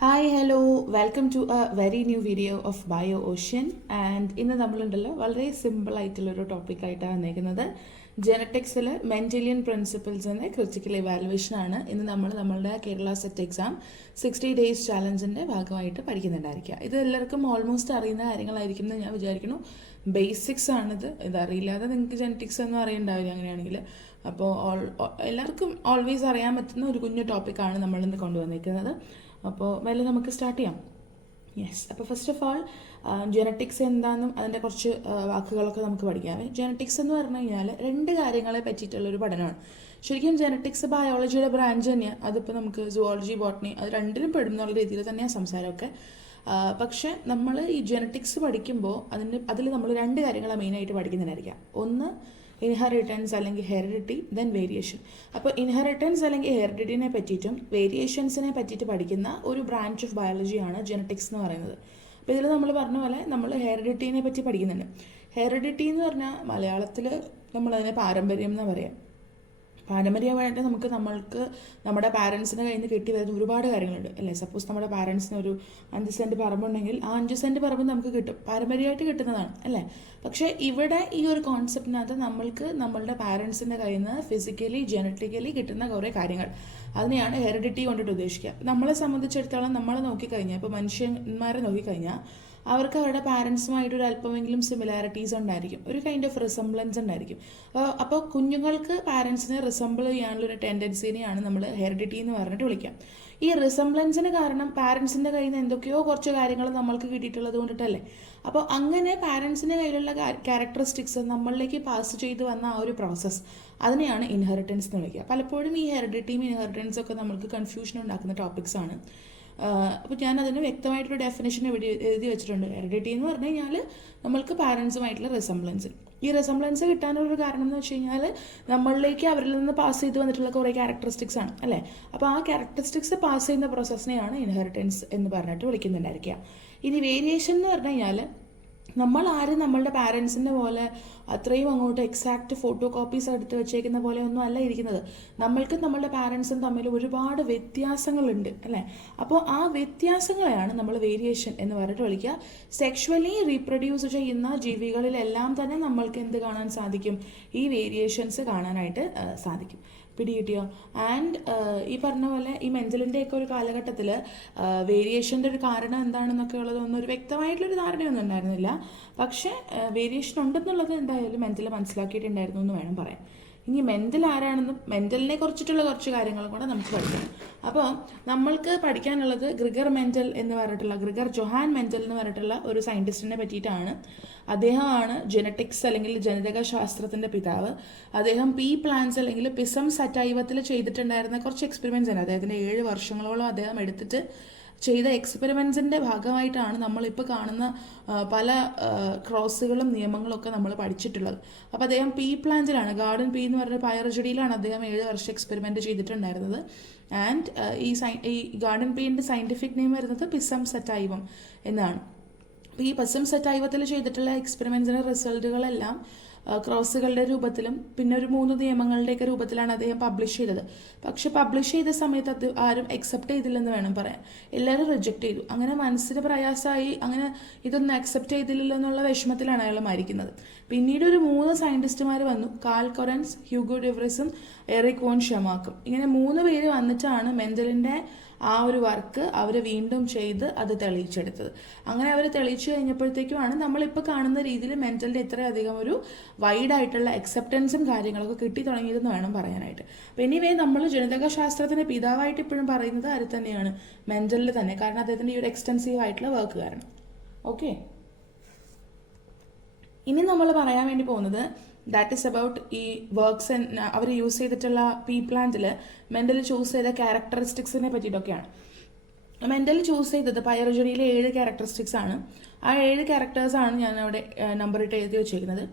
Hi hello welcome to a very new video of bio ocean. And ഇന്ന് നമ്മളുണ്ടല്ലോ വളരെ simple ആയിട്ടുള്ളൊരു ടോപ്പിക്കായിട്ടാണ് വന്നിരിക്കുന്നത്. ജെനറ്റിക്സിൽ മെൻറ്റലിയൻ പ്രിൻസിപ്പിൾസിൻ്റെ ക്രിറ്റിക്കൽ ഇവാലുവേഷനാണ് ഇന്ന് നമ്മളുടെ കേരള സെറ്റ് എക്സാം 60 ഡേയ്സ് ചാലഞ്ചിൻ്റെ ഭാഗമായിട്ട് പഠിക്കുന്നുണ്ടായിരിക്കുക. ഇത് എല്ലാവർക്കും ഓൾമോസ്റ്റ് അറിയുന്ന കാര്യങ്ങളായിരിക്കും എന്ന് ഞാൻ വിചാരിക്കുന്നു. ബേസിക്സ് ആണിത്. ഇതറിയില്ലാതെ നിങ്ങൾക്ക് ജെനറ്റിക്സ് ഒന്നും അറിയണ്ടാവില്ല അങ്ങനെയാണെങ്കിൽ. അപ്പോൾ എല്ലാവർക്കും ഓൾവേസ് അറിയാൻ പറ്റുന്ന ഒരു കുഞ്ഞു ടോപ്പിക്കാണ് നമ്മളിന്ന് കൊണ്ടുവന്നിരിക്കുന്നത്. അപ്പോൾ മെല്ലെ നമുക്ക് സ്റ്റാർട്ട് ചെയ്യാം. യെസ്, അപ്പോൾ ഫസ്റ്റ് ഓഫ് ഓൾ ജെനറ്റിക്സ് എന്താണെന്നും അതിൻ്റെ കുറച്ച് വാക്കുകളൊക്കെ നമുക്ക് പഠിക്കാം. ജെനറ്റിക്സ് എന്ന് പറഞ്ഞു കഴിഞ്ഞാൽ രണ്ട് കാര്യങ്ങളെ പറ്റിയിട്ടുള്ളൊരു പഠനമാണ്. ശരിക്കും ജെനറ്റിക്സ് ബയോളജിയുടെ ബ്രാഞ്ച് തന്നെയാണ്. അതിപ്പോൾ നമുക്ക് സുവോളജി, ബോട്ടണി അത് രണ്ടിലും പെടും എന്നുള്ള രീതിയിൽ തന്നെയാണ് സംസാരമൊക്കെ. പക്ഷേ നമ്മൾ ഈ ജെനറ്റിക്സ് പഠിക്കുമ്പോൾ അതിൽ നമ്മൾ രണ്ട് കാര്യങ്ങളാണ് മെയിനായിട്ട് പഠിക്കുന്നുണ്ടായിരിക്കാം. ഒന്ന് ഇൻഹെറിറ്റൻസ് അല്ലെങ്കിൽ ഹെറിഡിറ്റി, ദെൻ വേരിയേഷൻ. അപ്പോൾ ഇൻഹെറിറ്റൻസ് അല്ലെങ്കിൽ ഹെറിഡിറ്റിനെ പറ്റിയിട്ടും വേരിയേഷൻസിനെ പറ്റിയിട്ട് പഠിക്കുന്ന ഒരു ബ്രാഞ്ച് ഓഫ് ബയോളജിയാണ് ജെനറ്റിക്സ് എന്ന് പറയുന്നത്. അപ്പോൾ ഇതിൽ നമ്മൾ പറഞ്ഞ പോലെ നമ്മൾ ഹെറിഡിറ്റീനെ പറ്റി പഠിക്കുന്നുണ്ട്. ഹെറിഡിറ്റി എന്ന് പറഞ്ഞാൽ മലയാളത്തിൽ നമ്മളതിനെ പാരമ്പര്യം എന്ന് പറയാം. പാരമ്പര്യമായിട്ട് നമ്മൾക്ക് നമ്മുടെ പാരൻസിൻ്റെ കയ്യിൽ നിന്ന് കിട്ടി വരുന്ന ഒരുപാട് കാര്യങ്ങളുണ്ട് അല്ലേ. സപ്പോസ് നമ്മുടെ പാരൻസിന് ഒരു 5 സെൻറ്റ് പറമ്പുണ്ടെങ്കിൽ ആ 5 സെൻറ്റ് പറമ്പ് നമുക്ക് കിട്ടും, പാരമ്പര്യമായിട്ട് കിട്ടുന്നതാണ് അല്ലേ. പക്ഷേ ഇവിടെ ഈ ഒരു കോൺസെപ്റ്റിനകത്ത് നമ്മളുടെ പാരൻസിൻ്റെ കയ്യിൽ നിന്ന് ഫിസിക്കലി ജനറ്റിക്കലി കിട്ടുന്ന കുറേ കാര്യങ്ങൾ, അതിനെയാണ് ഹെറിഡിറ്റി കൊണ്ടിട്ട് ഉദ്ദേശിക്കുക. നമ്മളെ സംബന്ധിച്ചിടത്തോളം നമ്മളെ നോക്കിക്കഴിഞ്ഞാൽ, ഇപ്പോൾ മനുഷ്യന്മാരെ നോക്കിക്കഴിഞ്ഞാൽ അവർക്ക് അവരുടെ പാരൻസുമായിട്ട് ഒരു അല്പമെങ്കിലും സിമിലാരിറ്റീസ് ഉണ്ടായിരിക്കും, ഒരു കൈൻഡ് ഓഫ് റിസംബ്ലൻസ് ഉണ്ടായിരിക്കും. അപ്പോൾ കുഞ്ഞുങ്ങൾക്ക് പാരൻസിനെ റിസംബിൾ ചെയ്യാനുള്ള ഒരു ടെൻഡൻസിനെയാണ് നമ്മൾ ഹെറിഡിറ്റി എന്ന് പറഞ്ഞിട്ട് വിളിക്കുക. ഈ റിസംബ്ലൻസിന് കാരണം പാരൻസിൻ്റെ കയ്യിൽ നിന്ന് എന്തൊക്കെയോ കുറച്ച് കാര്യങ്ങൾ നമ്മൾക്ക് കിട്ടിയിട്ടുള്ളത് കൊണ്ടിട്ടല്ലേ. അപ്പോൾ അങ്ങനെ പാരൻസിൻ്റെ കയ്യിലുള്ള ക്യാരക്ടറിസ്റ്റിക്സ് നമ്മളിലേക്ക് പാസ് ചെയ്ത് വന്ന ആ ഒരു പ്രോസസ്സ്, അതിനെയാണ് ഇൻഹെറിറ്റൻസ് എന്ന് വിളിക്കുക. പലപ്പോഴും ഈ ഹെറിഡിറ്റിയും ഇൻഹെറിറ്റൻസും ഒക്കെ നമ്മൾക്ക് കൺഫ്യൂഷൻ ഉണ്ടാക്കുന്ന ടോപ്പിക്സ് ആണ്. അപ്പോൾ ഞാൻ അതിന് വ്യക്തമായിട്ടൊരു ഡെഫിനേഷൻ എഴുതി വെച്ചിട്ടുണ്ട്. ഹെറിഡിറ്റി എന്ന് പറഞ്ഞു കഴിഞ്ഞാൽ നമ്മൾക്ക് പാരൻസുമായിട്ടുള്ള റിസംബ്ലൻസ്. ഈ റിസംബ്ലൻസ് കിട്ടാനുള്ളൊരു കാരണം എന്ന് വെച്ച് കഴിഞ്ഞാൽ നമ്മളിലേക്ക് അവരിൽ നിന്ന് പാസ് ചെയ്ത് വന്നിട്ടുള്ള കുറേ ക്യാരക്ടറിസ്റ്റിക്സ് ആണ് അല്ലേ. അപ്പോൾ ആ ക്യാരക്ടറിസ്റ്റിക്സ് പാസ് ചെയ്യുന്ന പ്രോസസ്സിനെയാണ് ഇൻഹെറിറ്റൻസ് എന്ന് പറഞ്ഞിട്ട് വിളിക്കുന്നുണ്ടായിരിക്കുക. ഇനി വേരിയേഷൻ എന്ന് പറഞ്ഞു കഴിഞ്ഞാൽ നമ്മൾ ആരും നമ്മളുടെ പാരൻസിൻ്റെ പോലെ അത്രയും അങ്ങോട്ട് എക്സാക്റ്റ് ഫോട്ടോ കോപ്പീസ് എടുത്ത് വെച്ചേക്കുന്ന പോലെ ഒന്നും അല്ല ഇരിക്കുന്നത്. നമ്മൾക്കും നമ്മളുടെ പാരൻസും തമ്മിൽ ഒരുപാട് വ്യത്യാസങ്ങളുണ്ട് അല്ലേ. അപ്പോൾ ആ വ്യത്യാസങ്ങളെയാണ് നമ്മൾ വേരിയേഷൻ എന്ന് പറഞ്ഞിട്ട് വിളിക്കുക. സെക്ഷുവലി റീപ്രൊഡ്യൂസ് ചെയ്യുന്ന ജീവികളിലെല്ലാം തന്നെ നമ്മൾക്ക് എന്ത് കാണാൻ സാധിക്കും? ഈ വേരിയേഷൻസ് കാണാനായിട്ട് സാധിക്കും. പിടികിട്ടിയോ? ആൻഡ് ഈ പറഞ്ഞ പോലെ ഈ മെൻ്റലിൻ്റെയൊക്കെ ഒരു കാലഘട്ടത്തിൽ വേരിയേഷൻ്റെ ഒരു കാരണം എന്താണെന്നൊക്കെ ഉള്ളതൊന്നും ഒരു വ്യക്തമായിട്ടുള്ളൊരു ധാരണയൊന്നും ഉണ്ടായിരുന്നില്ല. പക്ഷേ വേരിയേഷൻ ഉണ്ടെന്നുള്ളത് എന്തായാലും മെൻ്റൽ മനസ്സിലാക്കിയിട്ടുണ്ടായിരുന്നു എന്ന് വേണം പറയാൻ. ഇനി മെൻ്റൽ ആരാണെന്നും മെൻ്റലിനെ കുറിച്ചിട്ടുള്ള കുറച്ച് കാര്യങ്ങളും കൂടെ നമുക്ക് പഠിക്കണം. അപ്പോൾ നമ്മൾക്ക് പഠിക്കാനുള്ളത് ഗ്രിഗർ ജൊഹാൻ മെൻ്റൽ എന്ന് പറഞ്ഞിട്ടുള്ള ഒരു സയൻറ്റിസ്റ്റിനെ പറ്റിയിട്ടാണ്. അദ്ദേഹമാണ് ജെനറ്റിക്സ് അല്ലെങ്കിൽ ജനിതക ശാസ്ത്രത്തിൻ്റെ പിതാവ്. അദ്ദേഹം പീ പ്ലാന്റ്സ് അല്ലെങ്കിൽ പിസം സറ്റൈവത്തിൽ ചെയ്തിട്ടുണ്ടായിരുന്ന കുറച്ച് എക്സ്പെരിമെൻറ്റ്സ് ആണ്. അദ്ദേഹത്തിൻ്റെ 7 വർഷങ്ങളോളം അദ്ദേഹം എടുത്തിട്ട് ചെയ്ത എക്സ്പെരിമെൻറ്റ്സിൻ്റെ ഭാഗമായിട്ടാണ് നമ്മളിപ്പോൾ കാണുന്ന പല ക്രോസുകളും നിയമങ്ങളൊക്കെ നമ്മൾ പഠിച്ചിട്ടുള്ളത്. അപ്പോൾ അദ്ദേഹം പീ പ്ലാന്റിലാണ്, ഗാർഡൻ പീ എന്ന് പറഞ്ഞ പയറുചെടിയിലാണ് അദ്ദേഹം 7 വർഷം എക്സ്പെരിമെൻറ്റ് ചെയ്തിട്ടുണ്ടായിരുന്നത്. ആൻഡ് ഈ ഗാർഡൻ പീൻ്റെ സയൻറ്റിഫിക് നെയിം വരുന്നത് പിസം സറ്റൈവം എന്നാണ്. ഈ പിസം സറ്റൈവത്തിൽ ചെയ്തിട്ടുള്ള എക്സ്പെരിമെൻറ്റ്സിൻ്റെ റിസൾട്ടുകളെല്ലാം ക്രോസുകളുടെ രൂപത്തിലും പിന്നെ ഒരു 3 നിയമങ്ങളുടെയൊക്കെ രൂപത്തിലാണ് അദ്ദേഹം പബ്ലിഷ് ചെയ്തത്. പക്ഷെ പബ്ലിഷ് ചെയ്ത സമയത്ത് അത് ആരും അക്സെപ്റ്റ് ചെയ്തില്ലെന്ന് വേണം പറയാൻ. എല്ലാവരും റിജക്റ്റ് ചെയ്തു. അങ്ങനെ മനസ്സിന് പ്രയാസമായി, അങ്ങനെ ഇതൊന്നും അക്സെപ്റ്റ് ചെയ്തില്ലല്ലോ എന്നുള്ള വിഷമത്തിലാണ് അയാൾ മരിക്കുന്നത്. പിന്നീട് ഒരു 3 സയൻറ്റിസ്റ്റുമാർ വന്നു, കാൾ കൊറൻസ്, ഹ്യൂഗോ ഡെവ്രിസും എറിക് വോൺ ഷെമാക്കും. ഇങ്ങനെ 3 പേര് വന്നിട്ടാണ് മെൻ്റലിൻ്റെ ആ ഒരു വർക്ക് അവർ വീണ്ടും ചെയ്ത് അത് തെളിയിച്ചെടുത്തത്. അങ്ങനെ അവർ തെളിയിച്ചു കഴിഞ്ഞപ്പോഴത്തേക്കുമാണ് നമ്മളിപ്പോൾ കാണുന്ന രീതിയിൽ മെൻ്റലിൻ്റെ ഇത്രയധികം ഒരു വൈഡായിട്ടുള്ള അക്സെപ്റ്റൻസും കാര്യങ്ങളൊക്കെ കിട്ടി തുടങ്ങിയതെന്ന് വേണം പറയാനായിട്ട്. അപ്പോൾ എനിവേ നമ്മൾ ജനിതക ശാസ്ത്രത്തിൻ്റെ പിതാവായിട്ട് ഇപ്പോഴും പറയുന്നത് ആര് തന്നെയാണ്? മെൻ്റലിൽ തന്നെ. കാരണം അദ്ദേഹത്തിൻ്റെ ഈ ഒരു എക്സ്റ്റെൻസീവ് ആയിട്ടുള്ള വർക്ക് കാരണം. ഓക്കെ, ഇനി നമ്മൾ പറയാൻ വേണ്ടി പോകുന്നത് ദാറ്റ് ഈസ് അബൌട്ട് ഈ വർക്ക്സ് അവർ യൂസ് ചെയ്തിട്ടുള്ള പീ പ്ലാന്റിൽ മെൻ്റൽ ചൂസ് ചെയ്ത ക്യാരക്ടറിസ്റ്റിക്സിനെ പറ്റിയിട്ടൊക്കെയാണ്. മെൻ്റൽ ചൂസ് ചെയ്തത് പയറുചെടിയിലെ 7 ക്യാരക്ടറിസ്റ്റിക്സ് ആണ്. ആ 7 ക്യാരക്ടേഴ്സാണ് ഞാൻ അവിടെ നമ്പർ ഇട്ട് എഴുതി വെച്ചിരിക്കുന്നത്.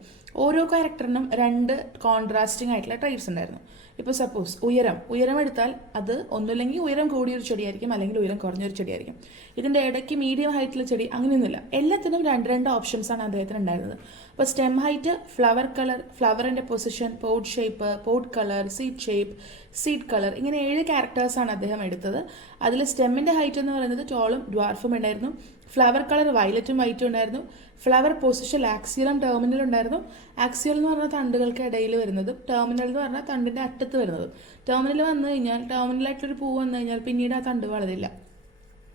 ഓരോ ക്യാരക്ടറിനും 2 കോൺട്രാസ്റ്റിംഗ് ആയിട്ടുള്ള ട്രൈറ്റ്സ് ഉണ്ടായിരുന്നു. ഇപ്പോൾ സപ്പോസ് ഉയരം എടുത്താൽ അത് ഒന്നുമില്ലെങ്കിൽ ഉയരം കൂടിയൊരു ചെടിയായിരിക്കും, അല്ലെങ്കിൽ ഉയരം കുറഞ്ഞൊരു ചെടിയായിരിക്കും. ഇതിൻ്റെ ഇടയ്ക്ക് മീഡിയം ഹൈറ്റിലെ ചെടി അങ്ങനെയൊന്നുമില്ല. എല്ലാത്തിനും 2 ഓപ്ഷൻസാണ് അദ്ദേഹത്തിന് ഉണ്ടായിരുന്നത്. അപ്പോൾ സ്റ്റെം ഹൈറ്റ്, ഫ്ലവർ കളർ, ഫ്ലവറിൻ്റെ position, pod shape, pod colour, seed shape, seed colour, ഇങ്ങനെ 7 ക്യാരക്ടേഴ്സാണ് അദ്ദേഹം എടുത്തത്. അതിൽ സ്റ്റെമ്മിൻ്റെ ഹൈറ്റ് എന്ന് പറയുന്നത് ടോളും ഡ്വാർഫും ഉണ്ടായിരുന്നു. ഫ്ലവർ കളർ വയലറ്റും വൈറ്റും ഉണ്ടായിരുന്നു. ഫ്ലവർ പൊസിഷൻ ആക്സിയലും ടെർമിനൽ ഉണ്ടായിരുന്നു. ആക്സിയൽ എന്ന് പറഞ്ഞാൽ തണ്ടുകൾക്ക് ഇടയിൽ വരുന്നതും ടെർമിനൽ എന്ന് പറഞ്ഞാൽ തണ്ടിൻ്റെ അറ്റത്ത് വരുന്നതും. ടെർമിനൽ വന്നു കഴിഞ്ഞാൽ, ടെർമിനലായിട്ടൊരു പൂ വന്നു കഴിഞ്ഞാൽ പിന്നീട് ആ തണ്ട് വളരില്ല.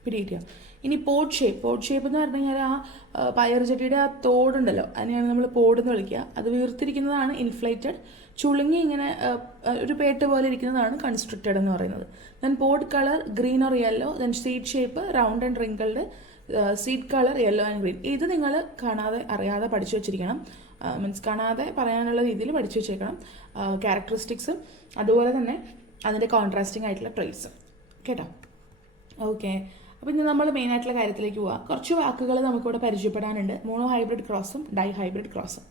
പിടികിട്ടിയോ? ഇനി പോഡ് ഷേപ്പ് എന്ന് പറഞ്ഞു കഴിഞ്ഞാൽ ആ പയറുചട്ടിയുടെ ആ തോടുണ്ടല്ലോ, അതിനെയാണ് നമ്മൾ പോഡ് എന്ന് വിളിക്കുക. അത് വീർത്തിരിക്കുന്നതാണ് ഇൻഫ്ലേറ്റഡ്. ചുളുങ്ങി ഇങ്ങനെ ഒരു പേട്ട് പോലെ ഇരിക്കുന്നതാണ് കൺസ്ട്രക്റ്റഡ് എന്ന് പറയുന്നത്. Then pod colour green or yellow. Then seed shape round and wrinkled. Seed colour yellow and green. ഇത് നിങ്ങൾ കാണാതെ അറിയാതെ പഠിച്ചു വെച്ചിരിക്കണം. മീൻസ് കാണാതെ പറയാനുള്ള രീതിയിൽ പഠിച്ചു വെച്ചേക്കണം. ക്യാരക്ടറിസ്റ്റിക്സും അതുപോലെ തന്നെ അതിൻ്റെ കോൺട്രാസ്റ്റിംഗ് ആയിട്ടുള്ള ട്രേറ്റ്സും. കേട്ടോ? ഓക്കെ. അപ്പോൾ ഇന്ന് നമ്മൾ മെയിനായിട്ടുള്ള കാര്യത്തിലേക്ക് പോവാം. കുറച്ച് വാക്കുകൾ നമുക്കിവിടെ പരിചയപ്പെടാനുണ്ട്. മോണോ ഹൈബ്രിഡ് ക്രോസും ഡൈ ഹൈബ്രിഡ് ക്രോസും.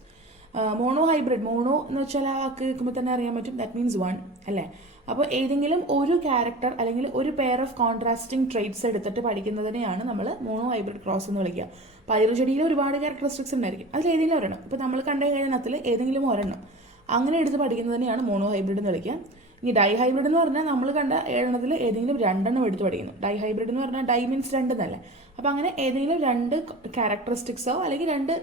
മോണോ എന്ന് വെച്ചാൽ ആ വാക്ക് കേൾക്കുമ്പോൾ തന്നെ അറിയാൻ പറ്റും, ദാറ്റ് മീൻസ് 1 അല്ലേ? അപ്പോൾ ഏതെങ്കിലും ഒരു ക്യാരക്ടർ അല്ലെങ്കിൽ ഒരു പെയർ ഓഫ് കോൺട്രാസ്റ്റിംഗ് ട്രേറ്റ്സ് എടുത്തിട്ട് പഠിക്കുന്നതിനെയാണ് നമ്മൾ മോണോ ഹൈബ്രിഡ് ക്രോസ് എന്ന് വിളിക്കുക. പയറുചെടിയിൽ ഒരുപാട് ക്യാരക്ടറിസ്റ്റിക്സ് ഉണ്ടായിരിക്കും. അതിൽ ഏതെങ്കിലും ഒരെണ്ണം, ഇപ്പോൾ നമ്മൾ കണ്ട കഴിഞ്ഞത്തിൽ ഏതെങ്കിലും ഒരെണ്ണം അങ്ങനെ എടുത്ത് പഠിക്കുന്നതിനെയാണ് മോണോ ഹൈബ്രിഡ് എന്ന് വിളിക്കുക. ഇനി ഡൈ ഹൈബ്രിഡ് എന്ന് പറഞ്ഞാൽ നമ്മൾ കണ്ട 7 ഏതെങ്കിലും 2 എടുത്ത് പഠിക്കുന്നു. ഡൈ ഹൈബ്രിഡ് എന്ന് പറഞ്ഞാൽ ഡൈ മീൻസ് 2 എന്നല്ലേ. അപ്പോൾ അങ്ങനെ ഏതെങ്കിലും 2 ക്യാരക്ടറിസ്റ്റിക്സോ അല്ലെങ്കിൽ 2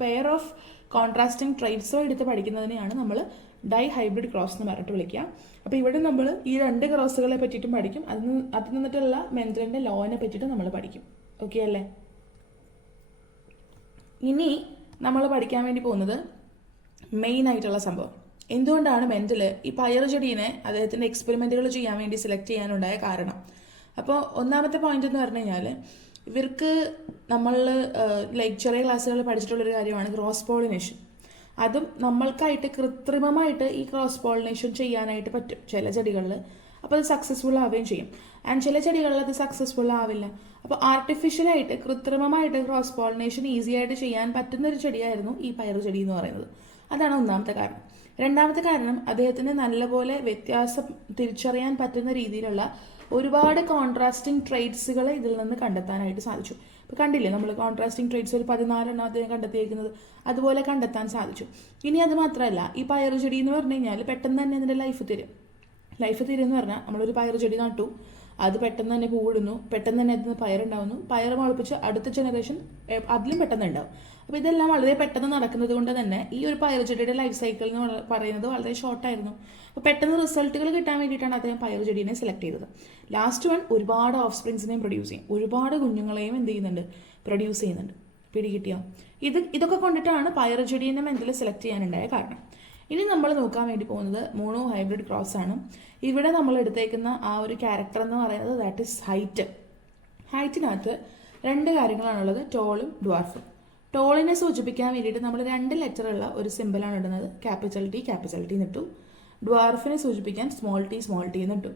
പെയർ ഓഫ് കോൺട്രാസ്റ്റിംഗ് ട്രേറ്റ്സോ എടുത്ത് പഠിക്കുന്നതിനെയാണ് നമ്മൾ ഡൈ ഹൈബ്രിഡ് ക്രോസ് എന്ന് പറഞ്ഞിട്ട് വിളിക്കുക. അപ്പോൾ ഇവിടെ നമ്മൾ ഈ 2 ക്രോസുകളെ പറ്റിയിട്ടും പഠിക്കും. അതിൽ നിന്നിട്ടുള്ള മെൻഡലിൻ്റെ ലോനെ പറ്റിയിട്ട് നമ്മൾ പഠിക്കും. ഓക്കെ അല്ലേ? ഇനി നമ്മൾ പഠിക്കാൻ വേണ്ടി പോകുന്നത് മെയിൻ ആയിട്ടുള്ള സംഭവം, എന്തുകൊണ്ടാണ് മെൻഡൽ ഈ പയറുചെടീനെ അദ്ദേഹത്തിൻ്റെ എക്സ്പെരിമെൻറ്റുകൾ ചെയ്യാൻ വേണ്ടി സെലക്ട് ചെയ്യാനുണ്ടായ കാരണം. അപ്പോൾ ഒന്നാമത്തെ പോയിന്റ് എന്ന് പറഞ്ഞു കഴിഞ്ഞാൽ, ഇവർക്ക് നമ്മൾ ചെറിയ ക്ലാസ്സുകളിൽ പഠിച്ചിട്ടുള്ളൊരു കാര്യമാണ് ക്രോസ് പോളിനേഷൻ. അതും നമ്മൾക്കായിട്ട് കൃത്രിമമായിട്ട് ഈ ക്രോസ് പോളിനേഷൻ ചെയ്യാനായിട്ട് പറ്റും ചില ചെടികളിൽ. അപ്പോൾ അത് സക്സസ്ഫുൾ ആവുകയും ചെയ്യും. ആൻഡ് ചില ചെടികളിൽ അത് സക്സസ്ഫുൾ ആവില്ല. അപ്പോൾ ആർട്ടിഫിഷ്യലായിട്ട് കൃത്രിമമായിട്ട് ക്രോസ് പോളിനേഷൻ ഈസി ആയിട്ട് ചെയ്യാൻ പറ്റുന്നൊരു ചെടിയായിരുന്നു ഈ പയറുചെടി എന്ന് പറയുന്നത്. അതാണ് ഒന്നാമത്തെ കാരണം. രണ്ടാമത്തെ കാരണം, അദ്ദേഹത്തിന് നല്ലപോലെ വ്യത്യാസം തിരിച്ചറിയാൻ പറ്റുന്ന രീതിയിലുള്ള ഒരുപാട് കോൺട്രാസ്റ്റിംഗ് ട്രേറ്റ്സുകൾ ഇതിൽ നിന്ന് കണ്ടെത്താനായിട്ട് സാധിച്ചു. ഇപ്പോൾ കണ്ടില്ലേ നമ്മൾ കോൺട്രാസ്റ്റിംഗ് ട്രേറ്റ്സ് ഒരു 14 അദ്ദേഹം കണ്ടെത്തിയിരിക്കുന്നത്, അതുപോലെ കണ്ടെത്താൻ സാധിച്ചു. ഇനി അത് മാത്രമല്ല, ഈ പയറുചെടി എന്ന് പറഞ്ഞു കഴിഞ്ഞാൽ പെട്ടെന്ന് തന്നെ അതിൻ്റെ ലൈഫ് തരും എന്ന് പറഞ്ഞാൽ, നമ്മളൊരു പയറുചെടി നട്ടു, അത് പെട്ടെന്ന് തന്നെ പൂവിടുന്നു, പെട്ടെന്ന് തന്നെ അതിന് പയറുണ്ടാവുന്നു, പയർ മുളപ്പിച്ച് അടുത്ത ജനറേഷൻ അതിലും പെട്ടെന്ന് ഉണ്ടാവും. അപ്പോൾ ഇതെല്ലാം വളരെ പെട്ടെന്ന് നടക്കുന്നത് കൊണ്ട് തന്നെ ഈ ഒരു പയറുചെടിയുടെ ലൈഫ് സൈക്കിൾ എന്ന് പറയുന്നത് വളരെ ഷോർട്ടായിരുന്നു. അപ്പോൾ പെട്ടെന്ന് റിസൾട്ടുകൾ കിട്ടാൻ വേണ്ടിയിട്ടാണ് അദ്ദേഹം പയറുചെടീനെ സെലക്ട് ചെയ്തത്. ലാസ്റ്റ് വൺ ഒരുപാട് ഓഫ് സ്പ്രിങ്സിനെയും പ്രൊഡ്യൂസ് ചെയ്യും, ഒരുപാട് കുഞ്ഞുങ്ങളെയും എന്ത് ചെയ്യുന്നുണ്ട്, പ്രൊഡ്യൂസ് ചെയ്യുന്നുണ്ട്. പിടികിട്ടിയോ? ഇതൊക്കെ കൊണ്ടിട്ടാണ് പയറുചെടീനെ മെന്റൽ സെലക്ട് ചെയ്യാനുണ്ടായ കാരണം. ഇനി നമ്മൾ നോക്കാൻ വേണ്ടി പോകുന്നത് മോണോ ഹൈബ്രിഡ് ക്രോസ് ആണ്. ഇവിടെ നമ്മൾ എടുത്തേക്കുന്ന ആ ഒരു ക്യാരക്ടർ എന്ന് പറയുന്നത് ദാറ്റ് ഇസ് ഹൈറ്റ്. ഹൈറ്റിനകത്ത് 2 കാര്യങ്ങളാണുള്ളത്, ടോളും ഡ്വാർഫും. ടോളിനെ സൂചിപ്പിക്കാൻ വേണ്ടിയിട്ട് നമ്മൾ 2 ലെറ്ററുള്ള ഒരു സിമ്പിളാണ് ഇടുന്നത്. ക്യാപിറ്റൽ ടി എന്നിട്ടു. ഡ്വാർഫിനെ സൂചിപ്പിക്കാൻ സ്മോൾ ടി എന്നിട്ടു.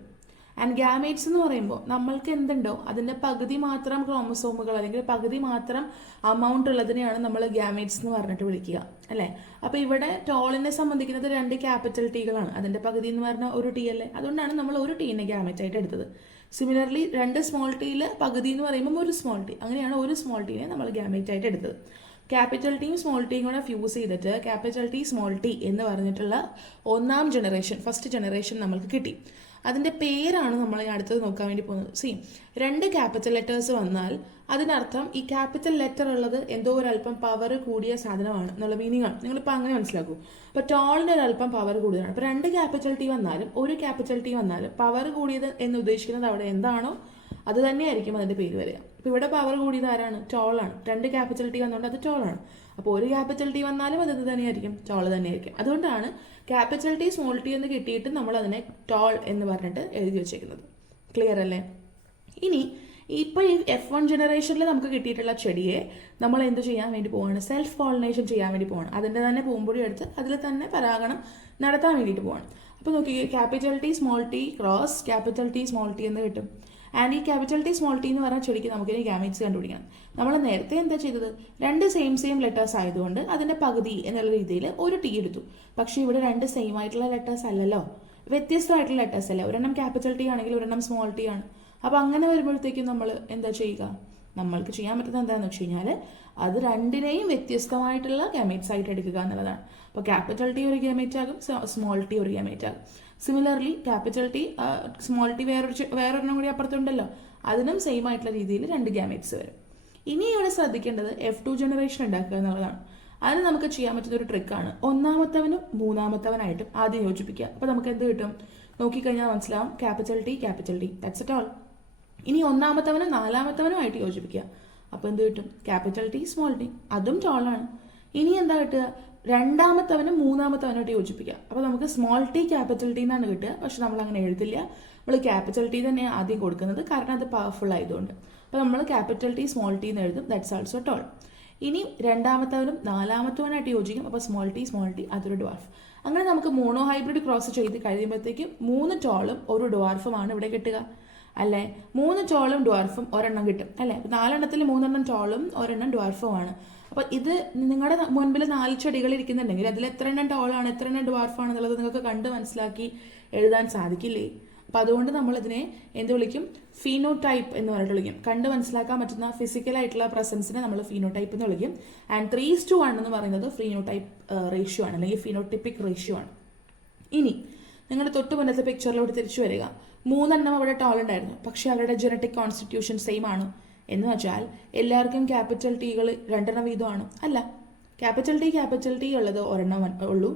ആൻഡ് ഗാമേറ്റ്സ് എന്ന് പറയുമ്പോൾ നമ്മൾക്ക് എന്തുണ്ടോ അതിൻ്റെ പകുതി മാത്രം ക്രോമസോമുകൾ അല്ലെങ്കിൽ പകുതി മാത്രം അമൗണ്ട് ഉള്ളതിനെയാണ് നമ്മൾ ഗാമേറ്റ്സ് എന്ന് പറഞ്ഞിട്ട് വിളിക്കുക അല്ലേ. അപ്പോൾ ഇവിടെ ടോളിനെ സംബന്ധിക്കുന്നത് 2 ക്യാപിറ്റൽ ടീകളാണ്. അതിൻ്റെ പകുതി എന്ന് പറഞ്ഞാൽ ഒരു ടി അല്ലേ, അതുകൊണ്ടാണ് നമ്മൾ ഒരു ടീനെ ഗാമേറ്റ് ആയിട്ട് എടുത്തത്. സിമിലർലി 2 സ്മോൾ ടീയിൽ പകുതി എന്ന് പറയുമ്പോൾ ഒരു സ്മോൾ ടി, അങ്ങനെയാണ് ഒരു സ്മോൾ ടീനെ നമ്മൾ ഗാമേറ്റ് ആയിട്ട് എടുത്തത്. ക്യാപിറ്റൽ ടിയും സ്മോൾ ടിയും കൂടെ ഫ്യൂസ് ചെയ്തിട്ട് ക്യാപിറ്റൽ ടി സ്മോൾ ടി എന്ന് പറഞ്ഞിട്ടുള്ള ഫസ്റ്റ് ജനറേഷൻ നമ്മൾക്ക് കിട്ടി. അതിൻ്റെ പേരാണ് നമ്മൾ അടുത്തത് നോക്കാൻ വേണ്ടി പോകുന്നത്. 2 ക്യാപിറ്റൽ ലെറ്റേഴ്സ് വന്നാൽ അതിനർത്ഥം ഈ ക്യാപിറ്റൽ ലെറ്റർ ഉള്ളത് എന്തോ ഒരല്പം പവർ കൂടിയ സാധനമാണ് എന്നുള്ള മീനിങ് ആണ്. നിങ്ങളിപ്പോൾ അങ്ങനെ മനസ്സിലാക്കൂ. അപ്പോൾ ടോളിന് ഒരല്പം പവർ കൂടുതലാണ്. അപ്പോൾ 2 ക്യാപിറ്റൽ ടി വന്നാലും ഒരു ക്യാപിറ്റൽ ടി വന്നാലും പവർ കൂടിയത് എന്ന് ഉദ്ദേശിക്കുന്നത് അവിടെ എന്താണോ അത് തന്നെയായിരിക്കും അതിൻ്റെ പേര് വരിക. അപ്പോൾ ഇവിടെ പവർ കൂടിയത് ആരാണ്? ടോളാണ്. 2 ക്യാപിറ്റൽ ടി വന്നുകൊണ്ട് അത് ടോളാണ്. അപ്പോൾ ഒരു ക്യാപിറ്റൽ ടി വന്നാലും അത് തന്നെയായിരിക്കും, ടോൾ തന്നെയായിരിക്കും. അതുകൊണ്ടാണ് ക്യാപിറ്റൽ ടി സ്മോൾ ടി എന്ന് കിട്ടിയിട്ട് നമ്മൾ അതിനെ ടോൾ എന്ന് പറഞ്ഞിട്ട് എഴുതി വെച്ചേക്കുന്നത്. ക്ലിയർ അല്ലേ? ഇനി ഇപ്പോൾ ഈ F1 ജനറേഷനിൽ നമുക്ക് കിട്ടിയിട്ടുള്ള ചെടിയെ നമ്മൾ എന്ത് ചെയ്യാൻ വേണ്ടി പോവാണ്? സെൽഫ് പോളിനേഷൻ ചെയ്യാൻ വേണ്ടി പോവാണ്. അതിൻ്റെ തന്നെ പൂമ്പൊടി എടുത്ത് അതിൽ തന്നെ പരാഗണം നടത്താൻ വേണ്ടിയിട്ട് പോവാണ്. അപ്പോൾ നോക്കിയേ, capital T small T cross capital T small T എന്ന് കിട്ടും. ആൻഡ് ഈ ക്യാപിറ്റൽ ടി സ്മോൾ ടി എന്ന് പറഞ്ഞ ചെടിക്ക് നമുക്കിനി ഗാമേറ്റ്സ് കണ്ടുപിടിക്കണം. നമ്മൾ നേരത്തെ എന്താ ചെയ്തത്? 2 സെയിം ലെറ്റേഴ്സ് ആയതുകൊണ്ട് അതിൻ്റെ പകുതി എന്നുള്ള രീതിയിൽ ഒരു ടി എടുത്തു. പക്ഷേ ഇവിടെ 2 സെയിം ആയിട്ടുള്ള ലെറ്റേഴ്സ് അല്ലല്ലോ, വ്യത്യസ്തമായിട്ടുള്ള ലെറ്റേഴ്സ് അല്ലേ. ഒരെണ്ണം ക്യാപിറ്റൽ ടി ആണെങ്കിൽ ഒരെണ്ണം സ്മോൾ ടി ആണ്. അപ്പോൾ അങ്ങനെ വരുമ്പോഴത്തേക്കും നമ്മൾ എന്താ ചെയ്യുക? നമ്മൾക്ക് ചെയ്യാൻ പറ്റുന്നത് എന്താണെന്ന് വെച്ച് കഴിഞ്ഞാൽ അത് രണ്ടിനെയും വ്യത്യസ്തമായിട്ടുള്ള ഗാമേറ്റ്സ് ആയിട്ട് എടുക്കുക എന്നുള്ളതാണ്. അപ്പോൾ ക്യാപിറ്റൽ ടി ഒരു ഗാമേറ്റ് ആകും, സ്മോൾ ടി ഒരു ഗാമേറ്റ് ആകും. Similarly capital T small T വേറൊരെണ്ണം കൂടി അപ്പുറത്തുണ്ടല്ലോ, അതിനും സെയിം ആയിട്ടുള്ള രീതിയിൽ 2 ഗാമേറ്റ്സ് വരും. ഇനി ഇവിടെ ശ്രദ്ധിക്കേണ്ടത് F2 ജനറേഷൻ ഉണ്ടാക്കുക എന്നുള്ളതാണ്. അതിന് നമുക്ക് ചെയ്യാൻ പറ്റുന്ന ഒരു ട്രിക്കാണ് ഒന്നാമത്തവനും മൂന്നാമത്തവനായിട്ടും ആദ്യം യോജിപ്പിക്കുക. അപ്പോൾ നമുക്ക് എന്ത് കിട്ടും നോക്കിക്കഴിഞ്ഞാൽ മനസ്സിലാവും, capital T that's it all. ഇനി ഒന്നാമത്തവനും നാലാമത്തവനുമായിട്ട് യോജിപ്പിക്കുക. അപ്പോൾ എന്ത് കിട്ടും, ക്യാപിറ്റൽ ടി സ്മോൾ ടി, അതും ടോളാണ്. ഇനി എന്താ കിട്ടുക, രണ്ടാമത്തവനും മൂന്നാമത്തവനായിട്ട് യോജിപ്പിക്കുക. അപ്പോൾ നമുക്ക് സ്മോൾ ടി ക്യാപിറ്റൽ ടി എന്നാണ് കിട്ടുക. പക്ഷെ നമ്മൾ അങ്ങനെ എഴുതില്ല, നമ്മൾ ക്യാപിറ്റൽ ടി തന്നെ ആദ്യം കൊടുക്കുന്നത്, കാരണം അത് പവർഫുൾ ആയതുകൊണ്ട്. അപ്പോൾ നമ്മൾ ക്യാപിറ്റൽ ടി സ്മോൾ ടി എന്ന് എഴുതും, ദാറ്റ്സ് ഓൾസോ ടോൾ. ഇനി രണ്ടാമത്തവനും നാലാമത്തവനായിട്ട് യോജിക്കും. അപ്പോൾ സ്മോൾ ടി അതൊരു ഡ്വാർഫ്. അങ്ങനെ നമുക്ക് മോണോ ഹൈബ്രിഡ് ക്രോസ് ചെയ്ത് കഴിയുമ്പോഴത്തേക്കും 3 ടോളും ഒരു ഡ്വാർഫുമാണ് ഇവിടെ കിട്ടുക അല്ലേ. 3 ടോളും ഡ്വാർഫും ഒരെണ്ണം കിട്ടും അല്ലേ. 4 എണ്ണത്തിൽ 3 എണ്ണം ടോളും ഒരെണ്ണം ഡ്വാർഫുമാണ്. അപ്പോൾ ഇത് നിങ്ങളുടെ മുൻപിൽ 4 ചെടികൾ ഇരിക്കുന്നുണ്ടെങ്കിൽ അതിൽ എത്ര എണ്ണം ടോളാണ് എത്ര എണ്ണം ഡ്വാർഫാണ് എന്നുള്ളത് നിങ്ങൾക്ക് കണ്ട് മനസ്സിലാക്കി എഴുതാൻ സാധിക്കില്ലേ. അപ്പോൾ അതുകൊണ്ട് നമ്മളിതിനെ എന്ത് വിളിക്കും, ഫീനോടൈപ്പ് എന്ന് പറഞ്ഞിട്ട് വിളിക്കും. കണ്ട് മനസ്സിലാക്കാൻ പറ്റുന്ന ഫിസിക്കലായിട്ടുള്ള പ്രസൻസിനെ നമ്മൾ ഫീനോടൈപ്പ് എന്ന് വിളിക്കും. ആൻഡ് 3:1 എന്ന് പറയുന്നത് ഫീനോടൈപ്പ് റേഷ്യോ ആണ്, അല്ലെങ്കിൽ ഫീനോട്ടിപ്പിക് റേഷ്യോ ആണ്. ഇനി നിങ്ങളുടെ തൊട്ട് മുന്നത്തെ പിക്ചറിലോട്ട് തിരിച്ചു വരിക. 3 എണ്ണം അവിടെ ടോൾ ഉണ്ടായിരുന്നു, പക്ഷെ അവരുടെ ജനറ്റിക് കോൺസ്റ്റിറ്റ്യൂഷൻ സെയിം ആണ് എന്ന് വെച്ചാൽ എല്ലാവർക്കും ക്യാപിറ്റൽ ടികൾ 2 എണ്ണം വീതമാണ്? അല്ല, ക്യാപിറ്റൽ ടി ഉള്ളത് ഒരെണ്ണം ഉള്ളൂ.